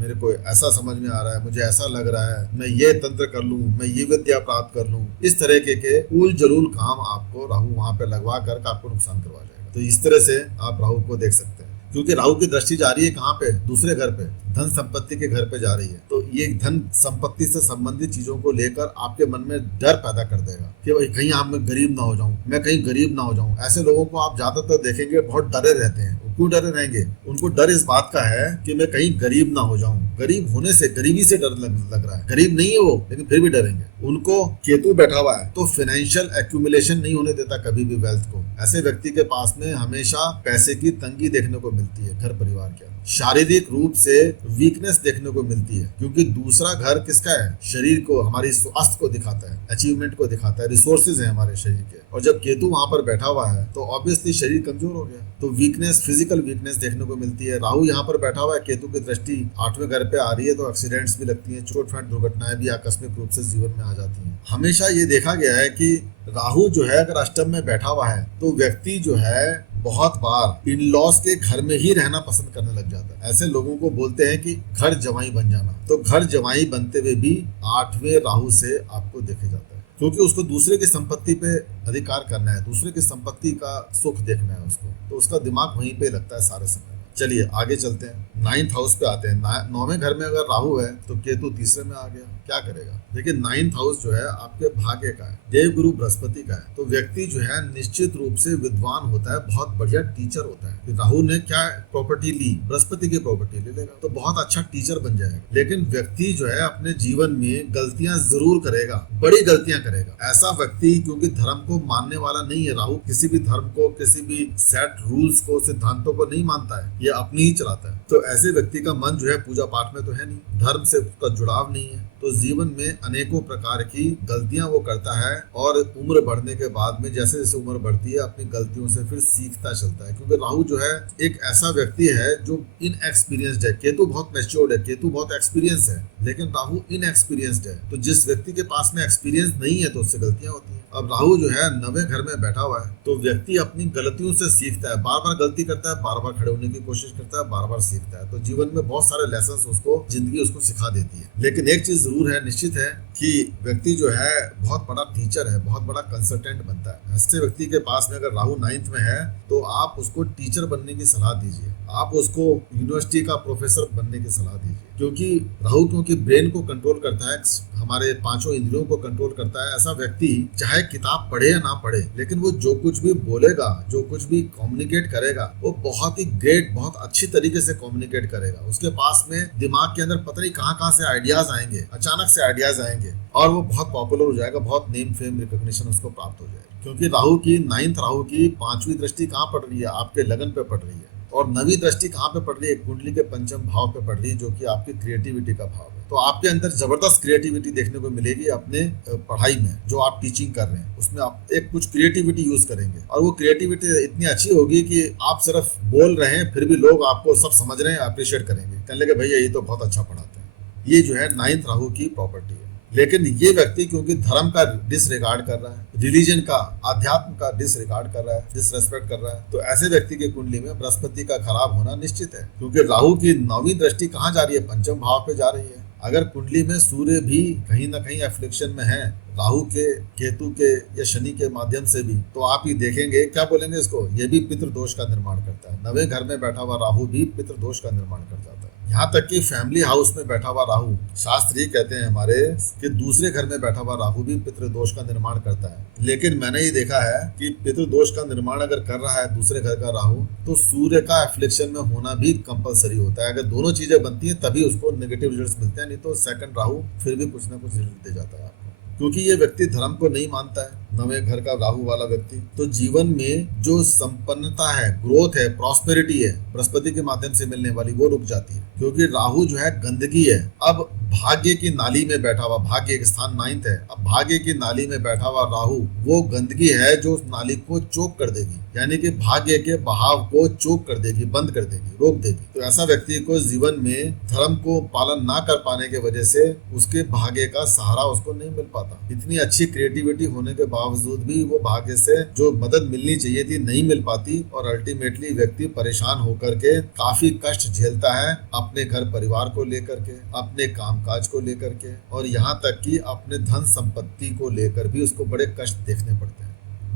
मेरे को ऐसा समझ में आ रहा है, मुझे ऐसा लग रहा है, मैं ये तंत्र कर लूं, मैं ये विद्या प्राप्त कर लूं। इस तरह के उल जलूल काम आपको राहु वहां पे लगवा कर आपको नुकसान करवा जाएगा। तो इस तरह से आप राहु को देख सकते हैं, क्योंकि राहु की दृष्टि जा रही है कहाँ पे, दूसरे घर पे, धन संपत्ति के घर पे जा रही है। तो ये धन संपत्ति से संबंधित चीजों को लेकर आपके मन में डर पैदा कर देगा कि भाई कहीं मैं गरीब ना हो जाऊं, मैं कहीं गरीब ना हो जाऊं। ऐसे लोगों को आप ज्यादातर देखेंगे बहुत डरे रहते हैं। क्यों डरे रहेंगे? उनको डर इस बात का है कि मैं कहीं गरीब ना हो जाऊं। गरीब होने से, गरीबी से डर लग रहा है। गरीब नहीं है वो, लेकिन फिर भी डरेंगे। उनको केतु बैठा हुआ है तो फाइनेंशियल एक्यूमुलेशन नहीं होने देता कभी भी वेल्थ को। ऐसे व्यक्ति के पास में हमेशा पैसे की तंगी देखने को मिलती है, घर परिवार के। शारीरिक रूप से वीकनेस देखने को मिलती है, क्योंकि दूसरा घर किसका है, शरीर को, हमारी स्वास्थ्य को दिखाता है, अचीवमेंट को दिखाता है, रिसोर्सेज है हमारे शरीर के। और जब केतु वहां पर बैठा हुआ है तो ऑब्वियसली शरीर कमजोर हो गया, तो वीकनेस, फिजिकल वीकनेस देखने को मिलती है। राहु यहाँ पर बैठा हुआ है, केतु की दृष्टि 8वें घर पे आ रही है तो एक्सीडेंट्स भी लगती हैं, चोट-फाट दुर्घटनाएं भी आकस्मिक रूप से जीवन में आ जाती हैं। हमेशा ये देखा गया है कि राहु जो है अगर अष्टम में बैठा हुआ है तो व्यक्ति जो है बहुत बार इन लॉज के घर में ही रहना पसंद करने लग जाता है। ऐसे लोगों को बोलते हैं कि घर जवाई बन जाना। तो घर जवाई बनते हुए भी 8वें राहु से आपको देखे जाता है, क्योंकि उसको दूसरे की संपत्ति पे अधिकार करना है, दूसरे की संपत्ति का सुख देखना है उसको, तो उसका दिमाग वहीं पे लगता है सारे समय। चलिए आगे चलते हैं, 9th हाउस पे आते हैं। 9वें घर में अगर राहु है तो केतु तीसरे में आ गया, क्या करेगा? देखिए 9th हाउस जो है आपके भाग्य का है, देवगुरु बृहस्पति का है। तो व्यक्ति जो है निश्चित रूप से विद्वान होता है, बहुत बढ़िया टीचर होता है। राहु ने क्या प्रॉपर्टी ली? बृहस्पति की प्रॉपर्टी ले लेगा, तो बहुत अच्छा टीचर बन जाएगा। लेकिन व्यक्ति जो है अपने जीवन में गलतियां जरूर करेगा, बड़ी गलतियां करेगा। ऐसा व्यक्ति क्योंकि धर्म को मानने वाला नहीं है, राहु किसी भी धर्म को, किसी भी सेट रूल्स को, सिद्धांतों को नहीं मानता है, ये अपनी ही चलाता है। तो ऐसे व्यक्ति का मन जो है पूजा पाठ में तो है नहीं, धर्म से उसका जुड़ाव नहीं है, तो जीवन में अनेकों प्रकार की गलतियां वो करता है। और उम्र बढ़ने के बाद में जैसे जैसे उम्र बढ़ती है अपनी गलतियों से फिर सीखता चलता है, क्योंकि राहु जो है एक ऐसा व्यक्ति है जो इनएक्सपीरियंस्ड है। केतु बहुत मैच्योर्ड है, केतु बहुत एक्सपीरियंस है, लेकिन राहु इनएक्सपीरियंस्ड है। तो जिस व्यक्ति के पास में एक्सपीरियंस नहीं है तो उससे गलतियां होती हैं। अब राहु जो है 9वें घर में बैठा हुआ है तो व्यक्ति अपनी गलतियों से सीखता है, बार बार गलती करता है, बार बार खड़े होने की कोशिश करता है, बार बार सीखता है। तो जीवन में बहुत सारे लेसन उसको जिंदगी उसको सिखा देती है। लेकिन एक चीज जरूर है, निश्चित है कि व्यक्ति जो है बहुत बड़ा टीचर है, बहुत बड़ा कंसल्टेंट बनता है। ऐसे व्यक्ति के पास में अगर राहु 9th में है तो आप उसको टीचर बनने की सलाह दीजिए, आप उसको यूनिवर्सिटी का प्रोफेसर बनने की सलाह दीजिए। क्योंकि राहु क्योंकि ब्रेन को कंट्रोल करता है, हमारे 5 इंद्रियों को कंट्रोल करता है। ऐसा व्यक्ति चाहे किताब पढ़े या ना पढ़े, लेकिन वो जो कुछ भी बोलेगा, जो कुछ भी कम्युनिकेट करेगा, वो बहुत ही ग्रेट, बहुत अच्छी तरीके से कम्युनिकेट करेगा। उसके पास में दिमाग के अंदर पता नहीं कहाँ से आइडियाज आएंगे, अचानक से आइडियाज आएंगे और वो बहुत पॉपुलर हो जाएगा, बहुत नेम फेम रिकॉग्निशन उसको प्राप्त हो जाएगी। क्योंकि राहु की 9th राहु की 5वीं दृष्टि कहाँ पड़ रही है? आपके लगन पे पड़ रही है। और 9वीं दृष्टि कहाँ पे पड़ रही है? कुंडली के 5म भाव पे पड़ रही है, जो कि आपकी क्रिएटिविटी का भाव है। तो आपके अंदर जबरदस्त क्रिएटिविटी देखने को मिलेगी अपने पढ़ाई में, जो आप टीचिंग कर रहे हैं उसमें आप एक कुछ क्रिएटिविटी यूज करेंगे और वो क्रिएटिविटी इतनी अच्छी होगी कि आप सिर्फ बोल रहे हैं फिर भी लोग आपको सब समझ रहे हैं, अप्रिशिएट करेंगे, कहने लगे भैया ये तो बहुत अच्छा पढ़ाते हैं। ये जो है 9th राहु की प्रॉपर्टी है। लेकिन ये व्यक्ति क्योंकि धर्म का डिसरिगार्ड कर रहा है, रिलीजन का, अध्यात्म का डिसरिगार्ड कर रहा है, डिसरेस्पेक्ट कर रहा है, तो ऐसे व्यक्ति के कुंडली में बृहस्पति का खराब होना निश्चित है। क्योंकि राहु की 9वीं दृष्टि कहाँ जा रही है? 5म भाव पे जा रही है। अगर कुंडली में सूर्य भी कहीं ना कहीं एफ्लिक्शन में है, राहु के, केतु के या शनि के माध्यम से भी, तो आप ही देखेंगे, क्या बोलेंगे इसको, ये भी पितृदोष का निर्माण करता है। 9वें घर में बैठा हुआ राहु भी पितृदोष का निर्माण कर जाता है। यहाँ तक कि फैमिली हाउस में बैठा हुआ राहु, शास्त्र ये कहते हैं हमारे कि दूसरे घर में बैठा हुआ राहु भी पितृदोष का निर्माण करता है। लेकिन मैंने ये देखा है कि पितृदोष का निर्माण अगर कर रहा है दूसरे घर का राहु, तो सूर्य का एफ्लिक्शन में होना भी कंपलसरी होता है। अगर दोनों चीजें बनती हैं तभी उसको नेगेटिव रिजल्ट्स मिलते हैं, नहीं तो सेकंड राहु फिर भी कुछ ना कुछ रिजल्ट दे जाता है आपको। क्योंकि ये व्यक्ति धर्म को नहीं मानता है, 9वें घर का राहु वाला व्यक्ति, तो जीवन में जो संपन्नता है, ग्रोथ है, प्रॉस्पेरिटी है, बृहस्पति के माध्यम से मिलने वाली, वो रुक जाती है। क्योंकि राहु जो है गंदगी है। अब भाग्य की नाली में बैठा हुआ, भाग्य एक स्थान 9th है, अब भाग्य की नाली में बैठा हुआ राहु वो गंदगी है जो उस नाली को चोक कर देगी, यानी कि भाग्य के बहाव को चोक कर देगी, बंद कर देगी, रोक देगी। तो ऐसा व्यक्ति को जीवन में धर्म को पालन ना कर पाने के वजह से उसके भाग्य का सहारा उसको नहीं मिल पाता। इतनी अच्छी क्रिएटिविटी होने के बावजूद भी वो भाग्य से जो मदद मिलनी चाहिए थी नहीं मिल पाती, और अल्टीमेटली व्यक्ति परेशान होकर के काफी कष्ट झेलता है अपने घर परिवार को लेकर के, अपने कामकाज को लेकर के, और यहाँ तक कि अपने धन संपत्ति को लेकर भी उसको बड़े कष्ट देखने पड़ते हैं।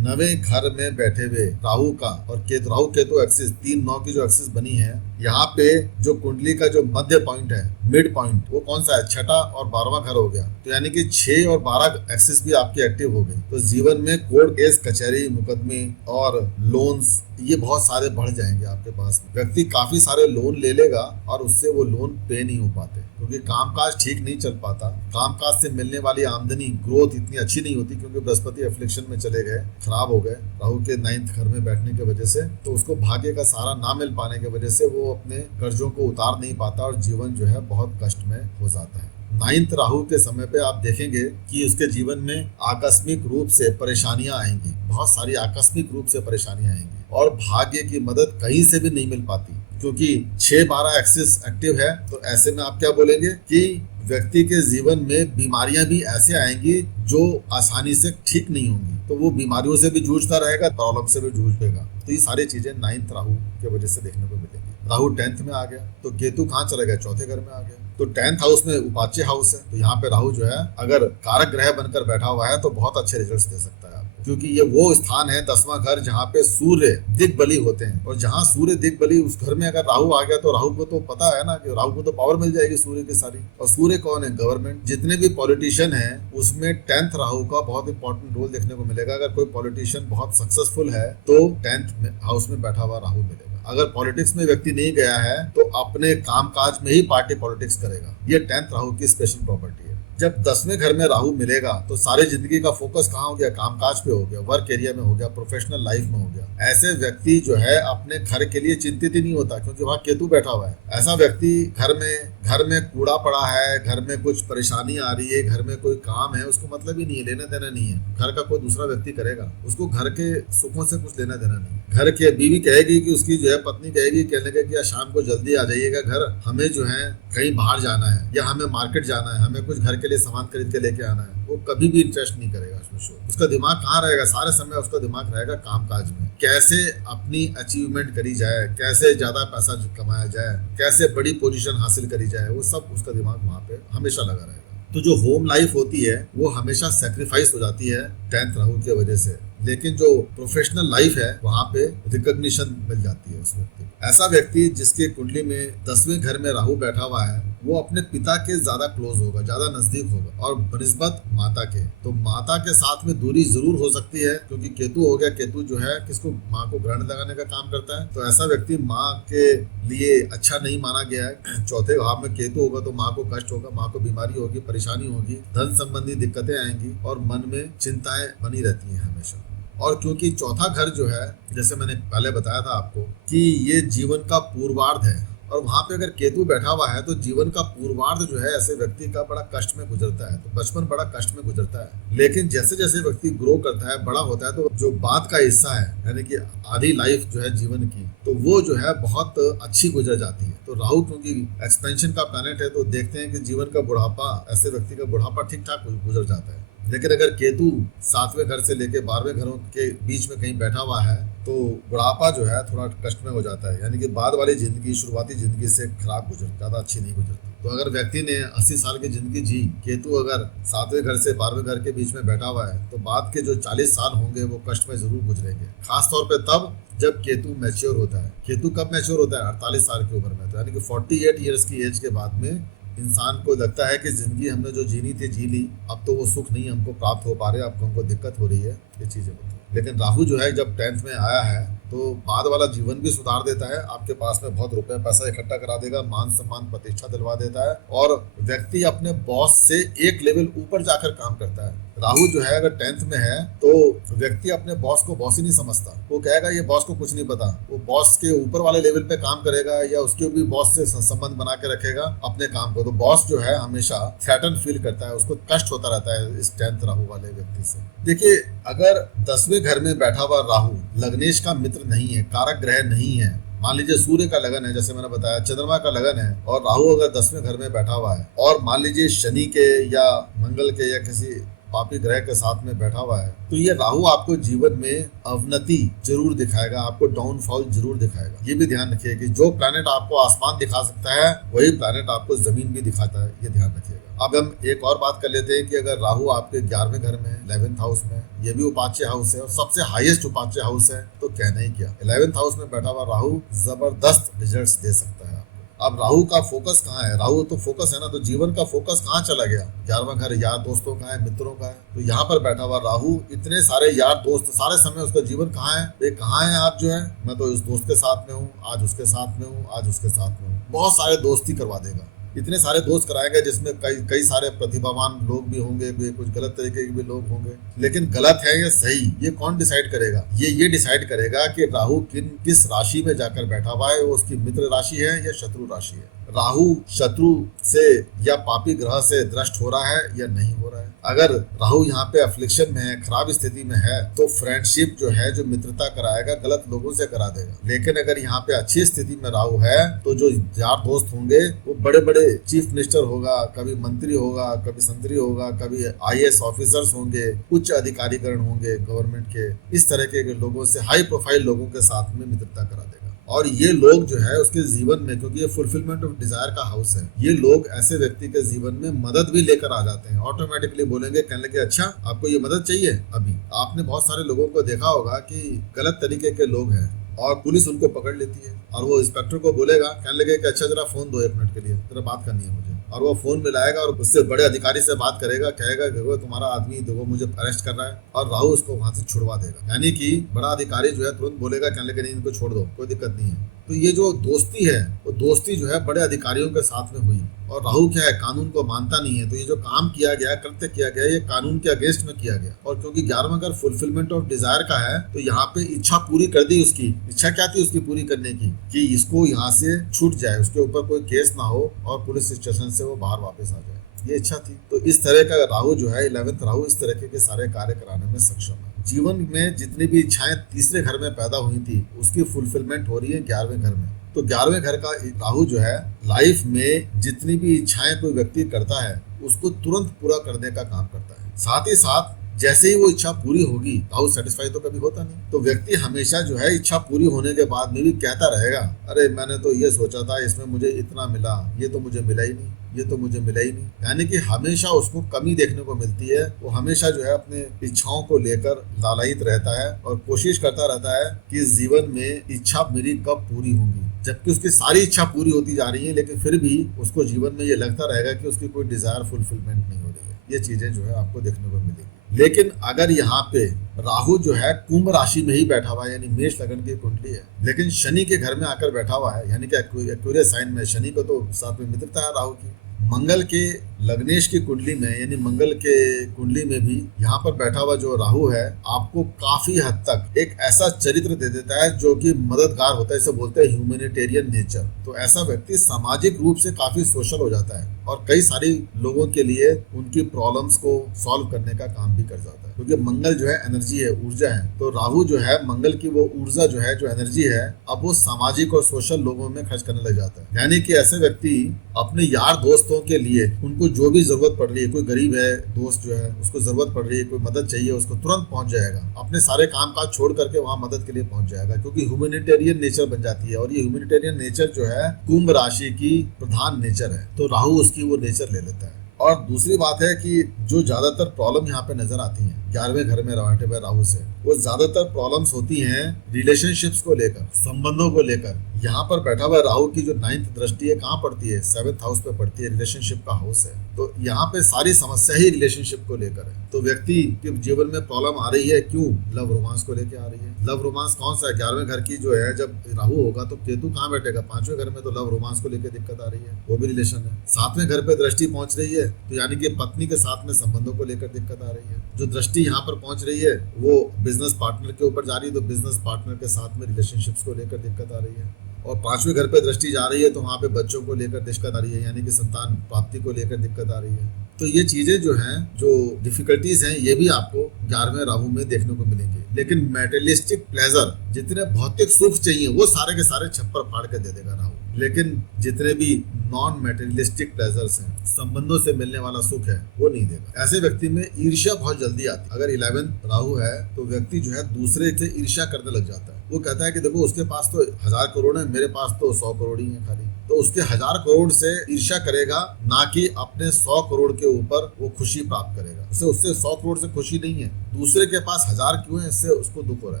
9वें घर में बैठे हुए राहु का और केतु, राहु केतु एक्सिस 3-9 की जो एक्सिस बनी है, यहाँ पे जो कुंडली का जो मध्य पॉइंट है, मिड पॉइंट, वो कौन सा है? 6ठा और 12वां घर हो गया। तो यानी कि 6 और 12 एक्सिस भी आपकी एक्टिव हो गई। तो जीवन में कोर्ट केस, कचहरी, मुकदमे और लोन्स, ये बहुत सारे बढ़ जाएंगे आपके पास। व्यक्ति काफी सारे लोन ले लेगा और उससे वो लोन पे नहीं हो पाते, क्योंकि कामकाज ठीक नहीं चल पाता। कामकाज से मिलने वाली आमदनी, ग्रोथ इतनी अच्छी नहीं होती, क्योंकि बृहस्पति एफ्लिक्शन में चले गए, खराब हो गए राहु के 9th घर में बैठने की वजह से। तो उसको भाग्य का सहारा ना मिल पाने की वजह से वो अपने कर्जों को उतार नहीं पाता और जीवन जो है बहुत कष्ट में हो जाता है। 9th राहु के समय पे आप देखेंगे कि उसके जीवन में आकस्मिक रूप से परेशानियां आएंगी, बहुत सारी आकस्मिक रूप से परेशानियां आएंगी, और भाग्य की मदद कहीं से भी नहीं मिल पाती। क्योंकि 6-12 एक्सिस एक्टिव है, तो ऐसे में आप क्या बोलेंगे कि व्यक्ति के जीवन में बीमारियां भी ऐसे आएंगी जो आसानी से ठीक नहीं होंगी, तो वो बीमारियों से भी जूझता रहेगा, प्रॉब्लम से भी जूझेगा। तो ये सारी चीजें 9th राहु की वजह से देखने को मिलेगी। राहु 10th में आ गया, तो केतु कहाँ चला गया? चौथे घर में आ गया। तो 10th हाउस में उपाच्य हाउस है, तो यहाँ पे राहु जो है अगर कारक ग्रह बनकर बैठा हुआ है तो बहुत अच्छे रिजल्ट्स दे सकता है आपको, क्योंकि ये वो स्थान है 10वां घर जहाँ पे सूर्य दिग्बली होते हैं, और जहाँ सूर्य दिग्बली उस घर में अगर राहु आ गया तो राहु को तो पता है ना कि राहु को तो पावर मिल जाएगी सूर्य की सारी। और सूर्य कौन है? गवर्नमेंट। जितने भी पॉलिटिशियन है उसमें 10th राहु का बहुत इंपॉर्टेंट रोल देखने को मिलेगा। अगर कोई पॉलिटिशियन बहुत सक्सेसफुल है तो 10th हाउस में बैठा हुआ राहु मिलेगा। अगर पॉलिटिक्स में व्यक्ति नहीं गया है तो अपने कामकाज में ही पार्टी पॉलिटिक्स करेगा। ये 10th राहु की स्पेशल प्रॉपर्टी है। जब 10वें घर में राहु मिलेगा तो सारी जिंदगी का फोकस कहाँ हो गया? कामकाज पे हो गया, वर्क एरिया में हो गया, प्रोफेशनल लाइफ में हो गया। ऐसे व्यक्ति जो है अपने घर के लिए चिंतित ही नहीं होता, क्योंकि वहाँ केतु बैठा हुआ है। ऐसा व्यक्ति घर में कूड़ा पड़ा है, घर में कुछ परेशानी आ रही है, घर में कोई काम है, उसको मतलब ही नहीं है, लेना देना नहीं है। घर का कोई दूसरा व्यक्ति करेगा, उसको घर के सुखों से कुछ लेना देना नहीं। घर के बीवी कहेगी कि उसकी जो है पत्नी कहेगी, कहने का कि शाम को जल्दी आ जाइएगा घर, हमें जो है कहीं बाहर जाना है या हमें मार्केट जाना है, हमें कुछ घर के लिए सामान खरीद के लेके आना है, वो कभी भी इंटरेस्ट नहीं करेगा उसमें। उसका दिमाग कहाँ रहेगा? सारे समय उसका दिमाग रहेगा कामकाज में, कैसे अपनी अचीवमेंट करी जाए, कैसे ज्यादा पैसा कमाया जाए, कैसे बड़ी पोजीशन हासिल करी जाए, वो सब उसका दिमाग वहाँ पे हमेशा लगा रहेगा। तो जो होम लाइफ होती है वो हमेशा सेक्रीफाइस हो जाती है 10th राहु की वजह से, लेकिन जो प्रोफेशनल लाइफ है वहाँ पे रिकॉग्निशन मिल जाती है उस व्यक्ति। ऐसा व्यक्ति जिसके कुंडली में 10वें घर में राहु बैठा हुआ है वो अपने पिता के ज्यादा क्लोज होगा, ज्यादा नजदीक होगा, और बनिस्बत माता के। तो माता के साथ में दूरी जरूर हो सकती है, क्योंकि केतु हो गया। केतु जो है किसको? माँ को ग्रहण लगाने का काम करता है। तो ऐसा व्यक्ति माँ के लिए अच्छा नहीं माना गया है। चौथे भाव में केतु होगा तो माँ को कष्ट होगा, माँ को बीमारी होगी, परेशानी होगी, धन संबंधी दिक्कतें आएंगी और मन में चिंताएं बनी रहती है हमेशा। और क्योंकि चौथा घर जो है, जैसे मैंने पहले बताया था आपको कि ये जीवन का पूर्वार्ध है, और वहां पे अगर केतु बैठा हुआ है तो जीवन का पूर्वार्ध जो है ऐसे व्यक्ति का बड़ा कष्ट में गुजरता है। तो बचपन बड़ा कष्ट में गुजरता है, लेकिन जैसे जैसे व्यक्ति ग्रो करता है, बड़ा होता है, तो जो बाद का हिस्सा है यानी कि आधी लाइफ जो है जीवन की, तो वो जो है बहुत अच्छी गुजर जाती है। तो राहु क्योंकि एक्सपेंशन का प्लैनेट है, तो देखते हैं कि जीवन का बुढ़ापा, ऐसे व्यक्ति का बुढ़ापा ठीक ठाक गुजर जाता है। लेकिन अगर केतु 7वें घर से लेके 12वें घरों के बीच में कहीं बैठा हुआ है तो बुढ़ापा जो है थोड़ा कष्ट में हो जाता है, यानी कि बाद वाली जिंदगी शुरुआती जिंदगी से खराब गुजरती, ज्यादा अच्छी नहीं गुजरती। तो अगर व्यक्ति ने 80 साल की जिंदगी जी, केतु अगर 7वें घर से 12वें घर के बीच में बैठा हुआ है, तो बाद के जो 40 साल होंगे वो कष्ट में जरूर गुजरेंगे, खासतौर पे तब जब केतु मैच्योर होता है। केतु कब मैच्योर होता है? 48 साल की उम्र में, तो यानी कि 48 ईयर्स की एज के बाद में इंसान को लगता है कि जिंदगी हमने जो जीनी थी जी ली, अब तो वो सुख नहीं हमको प्राप्त हो पा रहे, अब हमको दिक्कत हो रही है, ये चीजें होती है। लेकिन राहु जो है जब 10th में आया है तो बाद वाला जीवन भी सुधार देता है, आपके पास में बहुत रुपए पैसा इकट्ठा करा देगा, मान सम्मान प्रतिष्ठा दिलवा देता है, और व्यक्ति अपने बॉस से एक लेवल ऊपर जाकर काम करता है। राहु जो है अगर 10th में है तो व्यक्ति अपने बॉस को बॉस ही नहीं समझता, वो कहेगा ये बॉस को कुछ नहीं पता, वो बॉस के ऊपर वाले लेवल पे काम करेगा या उसके भी बॉस से संबंध बना के रखेगा अपने काम को। तो बॉस जो है हमेशा थ्रेटन फील करता है, उसको कष्ट होता रहता है इस 10th राहु वाले व्यक्ति से। देखिए, अगर 10वें घर में बैठा हुआ राहु लग्नेश का मित्र नहीं है, कारक ग्रह नहीं है, मान लीजिए सूर्य का लगन है, जैसे मैंने बताया चंद्रमा का लगन है, और राहु अगर 10वें घर में बैठा हुआ है, और मान लीजिए शनि के या मंगल के या किसी पापी ग्रह के साथ में बैठा हुआ है, तो ये राहु आपको जीवन में अवनति जरूर दिखाएगा, आपको डाउनफॉल जरूर दिखाएगा। ये भी ध्यान रखिए कि जो प्लैनेट आपको आसमान दिखा सकता है वही प्लैनेट आपको जमीन भी दिखाता है, ये ध्यान रखिएगा। अब हम एक और बात कर लेते हैं कि अगर राहु आपके 11वें घर में, 11th हाउस में, ये भी उपाच्य हाउस है और सबसे हाईएस्ट उपाच्य हाउस है, तो कहना ही क्या। 11th हाउस में बैठा हुआ राहु जबरदस्त रिजल्ट्स दे सकता है। अब राहु का फोकस कहाँ है? राहु तो फोकस है ना, तो जीवन का फोकस कहाँ चला गया? 11वां घर यार दोस्तों का है, मित्रों का है, तो यहाँ पर बैठा हुआ राहु इतने सारे यार दोस्त, सारे समय उसका जीवन कहाँ है? ये कहाँ है आप जो है, मैं तो इस दोस्त के साथ में हूँ, आज उसके साथ में हूँ, आज उसके साथ में हूँ, बहुत सारे दोस्ती करवा देगा। इतने सारे दोस्त कराएंगे जिसमें कई सारे प्रतिभावान लोग भी होंगे, कुछ गलत तरीके के भी लोग होंगे, लेकिन गलत है या सही ये कौन डिसाइड करेगा? ये डिसाइड करेगा कि राहु किस राशि में जाकर बैठा हुआ है, वो उसकी मित्र राशि है या शत्रु राशि है। राहु शत्रु से या पापी ग्रह से दृष्ट हो रहा है या नहीं हो रहा है। अगर राहु यहाँ पे अफ्लिक्शन में है, खराब स्थिति में है, तो फ्रेंडशिप जो है, जो मित्रता कराएगा, गलत लोगों से करा देगा। लेकिन अगर यहाँ पे अच्छी स्थिति में राहु है तो जो यार दोस्त होंगे वो बड़े बड़े चीफ मिनिस्टर होगा, कभी मंत्री होगा, कभी संतरी होगा, कभी IAS ऑफिसर्स होंगे, उच्च अधिकारीगण होंगे गवर्नमेंट के, इस तरह के लोगों से, हाई प्रोफाइल लोगों के साथ में मित्रता करा देगा। और ये लोग जो है उसके जीवन में, क्योंकि ये फुलफिलमेंट ऑफ डिजायर का हाउस है, ये लोग ऐसे व्यक्ति के जीवन में मदद भी लेकर आ जाते हैं। ऑटोमेटिकली बोलेंगे, कहने लगे अच्छा आपको ये मदद चाहिए। अभी आपने बहुत सारे लोगों को देखा होगा कि गलत तरीके के लोग हैं और पुलिस उनको पकड़ लेती है और वो इंस्पेक्टर को बोलेगा, कहने लगे कि अच्छा जरा फोन दो 1 मिनट के लिए, जरा बात करनी है मुझे। और वो फोन मिलाएगा और उससे बड़े अधिकारी से बात करेगा, कहेगा देखो तुम्हारा आदमी देखो मुझे अरेस्ट कर रहा है, और राहु उसको वहां से छुड़वा देगा। यानी कि बड़ा अधिकारी जो है तुरंत बोलेगा, कहने लगे नहीं इनको छोड़ दो, कोई दिक्कत नहीं है। तो ये जो दोस्ती है वो दोस्ती जो है बड़े अधिकारियों के साथ में हुई। और राहु क्या है, कानून को मानता नहीं है। तो ये जो काम किया गया, कृत्य किया गया, ये कानून के अगेंस्ट में किया गया। और क्योंकि 11वां घर फुलफिलमेंट ऑफ डिजायर का है, तो यहाँ पे इच्छा पूरी कर दी। उसकी इच्छा क्या थी उसकी पूरी करने की, कि इसको यहाँ से छूट जाए, उसके ऊपर कोई केस ना हो और पुलिस स्टेशन से वो बाहर वापस आ जाए, ये इच्छा थी। तो इस तरह का राहु जो है 11th राहु इस तरह के सारे कार्य कराने में सक्षम है। जीवन में जितनी भी इच्छाएं तीसरे घर में पैदा हुई थी उसकी फुलफिलमेंट हो रही है 11वें घर में। तो 11वें घर का राहु जो है लाइफ में जितनी भी इच्छाएं कोई व्यक्ति करता है उसको तुरंत पूरा करने का काम करता है। साथ ही साथ जैसे ही वो इच्छा पूरी होगी, राहु सेटिस्फाई तो कभी होता नहीं, तो व्यक्ति हमेशा जो है इच्छा पूरी होने के बाद में भी कहता रहेगा, अरे मैंने तो ये सोचा था इसमें मुझे इतना मिला, ये तो मुझे मिला ही नहीं, ये तो मुझे मिला ही नहीं। यानी कि हमेशा उसको कमी देखने को मिलती है। वो हमेशा जो है अपने इच्छाओं को लेकर लालायित रहता है और कोशिश करता रहता है कि जीवन में इच्छा मेरी कब पूरी होगी, जबकि उसकी सारी इच्छा पूरी होती जा रही है, लेकिन फिर भी उसको जीवन में ये लगता रहेगा कि उसकी कोई डिजायर फुलफिलमेंट नहीं हो रही है। ये चीजें जो है आपको देखने को मिलेगी। लेकिन अगर यहाँ पे राहु जो है कुंभ राशि में ही बैठा हुआ है, यानी मेष लगन की कुंडली है, लेकिन शनि के घर में आकर बैठा हुआ है, यानी कि एक्वेरियस साइन में, शनि को तो साथ में मित्रता है राहु की। मंगल के लग्नेश की कुंडली में, यानी मंगल के कुंडली में भी यहाँ पर बैठा हुआ जो राहु है आपको काफी हद तक एक ऐसा चरित्र दे देता है जो कि मददगार होता है। इसे बोलते हैं ह्यूमैनिटेरियन नेचर। तो ऐसा व्यक्ति सामाजिक रूप से काफी सोशल हो जाता है और कई सारी लोगों के लिए उनकी प्रॉब्लम्स को सॉल्व करने का काम भी कर जाता है, क्योंकि मंगल जो है एनर्जी है, ऊर्जा है। तो राहु जो है मंगल की वो ऊर्जा जो है, जो एनर्जी है, अब वो सामाजिक और सोशल लोगों में खर्च करने लग जाता है। यानी कि ऐसे व्यक्ति अपने यार दोस्तों के लिए, उनको जो भी जरूरत पड़ रही है, कोई गरीब है दोस्त जो है उसको जरूरत पड़ रही है, कोई मदद चाहिए, उसको तुरंत पहुंच जाएगा, अपने सारे काम काज छोड़ करके वहां मदद के लिए पहुंच जाएगा, क्योंकि ह्यूमैनिटेरियन नेचर बन जाती है। और ये ह्यूमैनिटेरियन नेचर जो है कुंभ राशि की प्रधान नेचर है, तो राहु उसकी वो नेचर ले लेता है। और दूसरी बात है कि जो ज्यादातर प्रॉब्लम यहाँ पे नजर आती हैं 11वें घर में बैठे हुए राहु से, वो ज्यादातर प्रॉब्लम्स होती हैं रिलेशनशिप्स को लेकर, संबंधों को लेकर। यहाँ पर बैठा हुआ राहु की जो 9th दृष्टि है कहाँ पड़ती है, 7th हाउस पे पड़ती है, रिलेशनशिप का हाउस है। तो यहाँ पे सारी समस्या ही रिलेशनशिप को लेकर है। तो व्यक्ति के जीवन में प्रॉब्लम आ रही है, क्यों? लव रोमांस को लेकर आ रही है। लव रोमांस कौन सा है? 11वें घर की जो है, जब राहु होगा तो केतु कहाँ बैठेगा? 5वें घर में। तो लव रोमांस को लेकर दिक्कत आ रही है, वो भी रिलेशन है। 7वें घर पे दृष्टि पहुंच रही है, तो यानी कि पत्नी के साथ में संबंधों को लेकर दिक्कत आ रही है। जो दृष्टि यहाँ पर पहुंच रही है वो बिजनेस पार्टनर के ऊपर जा रही है, तो बिजनेस पार्टनर के साथ में रिलेशनशिप्स को लेकर दिक्कत आ रही है। और 5वें घर पे दृष्टि जा रही है, तो वहाँ पे बच्चों को लेकर दिक्कत आ रही है, यानी कि संतान प्राप्ति को लेकर दिक्कत आ रही है। तो ये चीजें जो हैं, जो डिफिकल्टीज हैं, ये भी आपको 11वें राहु में देखने को मिलेंगे। लेकिन मेटेरियलिस्टिक प्लेजर, जितने भौतिक सुख चाहिए वो सारे के सारे छप्पर फाड़ के दे देगा राहु। लेकिन जितने भी नॉन मेटेरियलिस्टिक प्लेजर्स हैं, संबंधों से मिलने वाला सुख है, वो नहीं देगा। ऐसे व्यक्ति में ईर्ष्या बहुत जल्दी आती है। अगर 11th राहु है तो व्यक्ति जो है दूसरे से ईर्ष्या करने लग जाता है। वो कहता है कि देखो उसके पास तो 1000 करोड़ है, मेरे पास तो 100 करोड़ ही है खाली। तो उसके 1000 करोड़ से ईर्ष्या करेगा, ना कि अपने 100 करोड़ के ऊपर वो खुशी प्राप्त करेगा। उससे 100 करोड़ से खुशी नहीं है, दूसरे के पास 1000 क्यों है, इससे उसको दुख हो रहा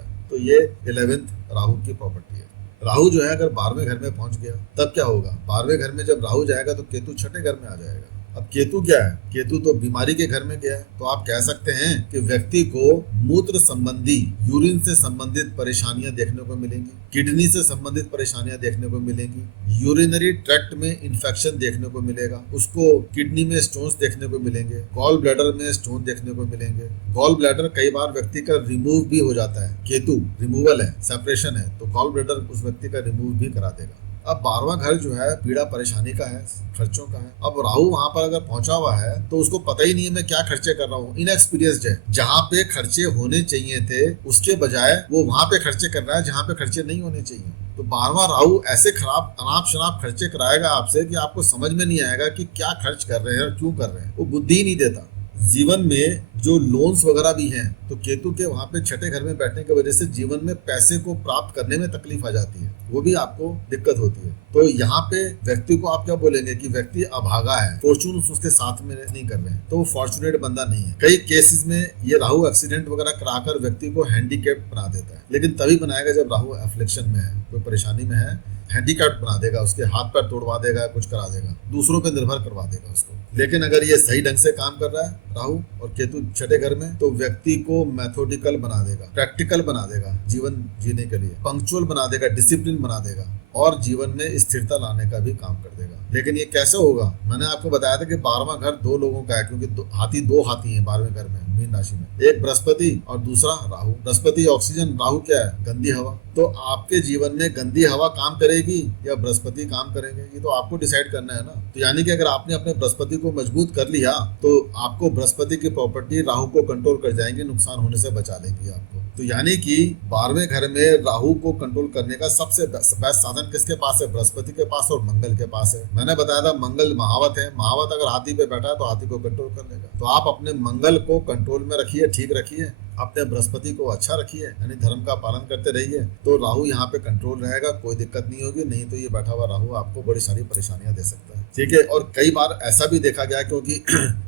है। तो ये 11th राहु की प्रॉपर्टी है। राहु जो है अगर 12वें घर में पहुंच गया तब क्या होगा? 12वें घर में जब राहु जाएगा तो केतु 6ठे घर में आ जाएगा। अब केतु क्या है? केतु तो बीमारी के घर में गया है। तो आप कह सकते हैं कि व्यक्ति को मूत्र संबंधी, यूरिन से संबंधित परेशानियां देखने को मिलेंगी, किडनी से संबंधित परेशानियां देखने को मिलेंगी, यूरिनरी ट्रैक्ट में इन्फेक्शन देखने को मिलेगा, उसको किडनी में स्टोन्स देखने को मिलेंगे, गॉल ब्लैडर में स्टोन देखने को मिलेंगे। गॉल ब्लैडर कई बार व्यक्ति का रिमूव भी हो जाता है, केतु रिमूवल है, सेपरेशन है, तो गॉल ब्लैडर उस व्यक्ति का रिमूव भी करा देगा। अब 12वां घर जो है पीड़ा परेशानी का है, खर्चों का है। अब राहु वहां पर अगर पहुंचा हुआ है तो उसको पता ही नहीं है मैं क्या खर्चे कर रहा हूँ, इनएक्सपीरियंस्ड है। जहाँ पे खर्चे होने चाहिए थे उसके बजाय वो वहां पे खर्चे कर रहा है जहाँ पे खर्चे नहीं होने चाहिए। तो 12वां राहु ऐसे खराब अनाप शनाप खर्चे कराएगा आपसे कि आपको समझ में नहीं आएगा कि क्या खर्च कर रहे हैं और क्यों कर रहे हैं, वो बुद्धि ही नहीं देता। जीवन में जो लोन्स वगैरह भी हैं तो केतु के वहां पे छठे घर में बैठने की वजह से जीवन में पैसे को प्राप्त करने में तकलीफ आ जाती है, वो भी आपको दिक्कत होती है। तो यहाँ पे व्यक्ति को आप क्या बोलेंगे कि व्यक्ति अभागा है, फॉर्चून उसके साथ में नहीं कर रहे हैं, तो वो फॉर्चुनेट बंदा नहीं है। कई केसेस में ये राहु एक्सीडेंट वगैरह कराकर व्यक्ति को हैंडीकैप बना देता है, लेकिन तभी बनाएगा जब राहु एफ्लिक्शन में है, कोई परेशानी में है, हैंडीकैप बना देगा, उसके हाथ पैर तोड़वा देगा, कुछ करा देगा, दूसरों पे निर्भर करवा देगा उसको। लेकिन अगर ये सही ढंग से काम कर रहा है राहु और केतु छठे घर में, तो व्यक्ति को मैथोडिकल बना देगा, प्रैक्टिकल बना देगा जीवन जीने के लिए, पंक्चुअल बना देगा, डिसिप्लिन बना देगा और जीवन में स्थिरता लाने का भी काम कर देगा। लेकिन ये कैसे होगा? मैंने आपको बताया था कि 12वां घर 2 लोगों का है, क्योंकि दो हाथी हैं 12वें घर में, मीन राशि में, एक बृहस्पति और दूसरा राहु। बृहस्पति ऑक्सीजन, राहु क्या है? गंदी हवा। तो आपके जीवन में गंदी हवा काम करेगी या बृहस्पति काम करेंगे, ये तो आपको डिसाइड करना है ना। तो यानी कि अगर आपने अपने बृहस्पति को मजबूत कर लिया तो आपको बृहस्पति की प्रॉपर्टी राहु को कंट्रोल कर जाएंगे, नुकसान होने से बचा लेगी आपको। तो यानी कि 12वें घर में राहु को कंट्रोल करने का सबसे बेस्ट साधन किसके पास है? बृहस्पति के पास और मंगल के पास है। मैंने बताया था मंगल महावत है, महावत अगर हाथी पे बैठा है तो हाथी को कंट्रोल कर लेगा। तो आप अपने मंगल को कंट्रोल में रखिए, ठीक रखिए, अपने बृहस्पति को अच्छा रखिए, यानी धर्म का पालन करते रहिए, तो राहु यहाँ पे कंट्रोल रहेगा, कोई दिक्कत नहीं होगी। नहीं तो ये बैठा हुआ राहु आपको बड़ी सारी परेशानियां दे सकता है, ठीक है। और कई बार ऐसा भी देखा गया क्योंकि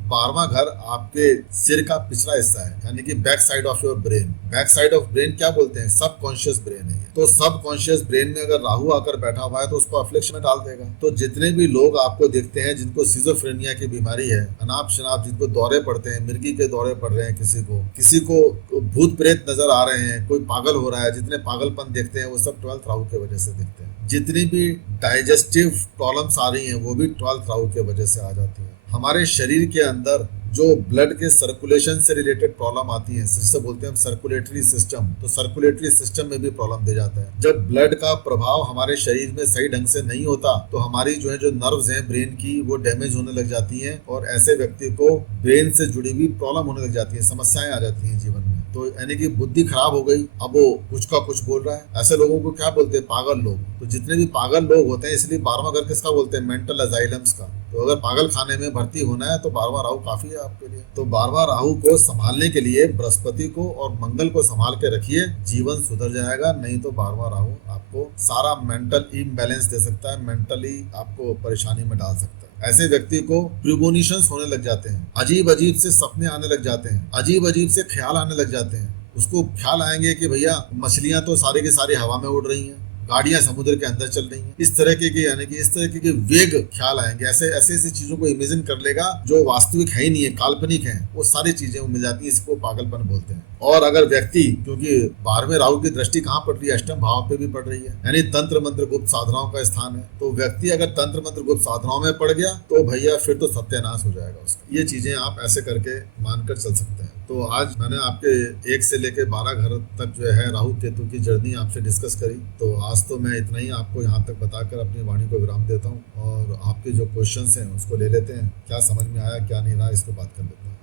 12वां घर आपके सिर का पिछला हिस्सा है, यानी कि back side of your brain. Back side of brain क्या बोलते हैं? सब कॉन्शियस ब्रेन है। तो सब कॉन्शियस ब्रेन में अगर राहु आकर बैठा हुआ है तो उसको अफ्लिक्शन में डाल देगा। तो जितने भी लोग आपको देखते हैं जिनको सिजोफ्रेनिया की बीमारी है, अनाप शनाप जिनको दौरे पड़ते हैं, मिर्गी के दौरे पड़ रहे हैं, किसी को भूत प्रेत नजर आ रहे हैं, कोई पागल हो रहा है, जितने पागलपन देखते हैं वो सब 12th राहु की वजह से दिखते हैं। जितनी भी डाइजेस्टिव प्रॉब्लम्स आ रही हैं वो भी 12th राहु की वजह से आ जाती है। हमारे शरीर के अंदर जो ब्लड के सर्कुलेशन से रिलेटेड प्रॉब्लम आती है, जिसे बोलते हैं हम सर्कुलेटरी सिस्टम, तो सर्कुलेटरी सिस्टम में भी प्रॉब्लम दे जाता है। जब ब्लड का प्रभाव हमारे शरीर में सही ढंग से नहीं होता तो हमारी जो नर्व्स हैं ब्रेन की, वो डैमेज होने लग जाती हैं और ऐसे व्यक्ति को ब्रेन से जुड़ी हुई प्रॉब्लम होने लग जाती है, समस्याएं आ जाती हैं जीवन में। तो यानी कि बुद्धि खराब हो गई, अब वो कुछ का कुछ बोल रहा है। ऐसे लोगों को क्या बोलते हैं? पागल लोग। तो जितने भी पागल लोग होते हैं, इसलिए 12वां घर किसका बोलते हैं? मेंटल अजाइलम्स का। तो अगर पागल खाने में भर्ती होना है तो 12वां राहु काफी है आपके लिए। तो 12वां राहु को संभालने के लिए बृहस्पति को और मंगल को संभाल के रखिए, जीवन सुधर जाएगा। नहीं तो 12वां राहु आपको सारा मेंटल इम्बैलेंस दे सकता है, मेंटली आपको परेशानी में डाल सकता है। ऐसे व्यक्ति को प्रीमोनिशंस होने लग जाते हैं, अजीब अजीब से सपने आने लग जाते हैं, अजीब अजीब से ख्याल आने लग जाते हैं। उसको ख्याल आएंगे कि भैया मछलियां तो सारी की सारी हवा में उड़ रही हैं, गाड़ियां समुद्र के अंदर चल रही हैं, इस तरह के यानी कि इस तरह के वेग ख्याल आएंगे। ऐसे चीजों को इमेजिन कर लेगा जो वास्तविक है ही नहीं है, काल्पनिक है, वो सारी चीजें मिल जाती है। इसको पागलपन बोलते हैं। और अगर व्यक्ति, क्योंकि 12वें राहु की दृष्टि कहाँ पड़ रही है? अष्टम भाव पे भी पड़ रही है, यानी तंत्र मंत्र गुप्त साधनाओं का स्थान है। तो व्यक्ति अगर तंत्र मंत्र गुप्त साधनाओं में पड़ गया तो भैया फिर तो सत्यानाश हो जाएगा उसका। ये चीजें आप ऐसे करके मानकर चल सकते हैं। तो आज मैंने आपके 1 से लेकर 12 घर तक जो है राहु केतु की जर्नी आपसे डिस्कस करी। तो आज तो मैं इतना ही आपको यहाँ तक बताकर अपनी वाणी को विराम देता हूँ और आपके जो क्वेश्चंस हैं उसको ले लेते हैं। क्या समझ में आया, क्या नहीं रहा, इसको बात कर लेते हैं।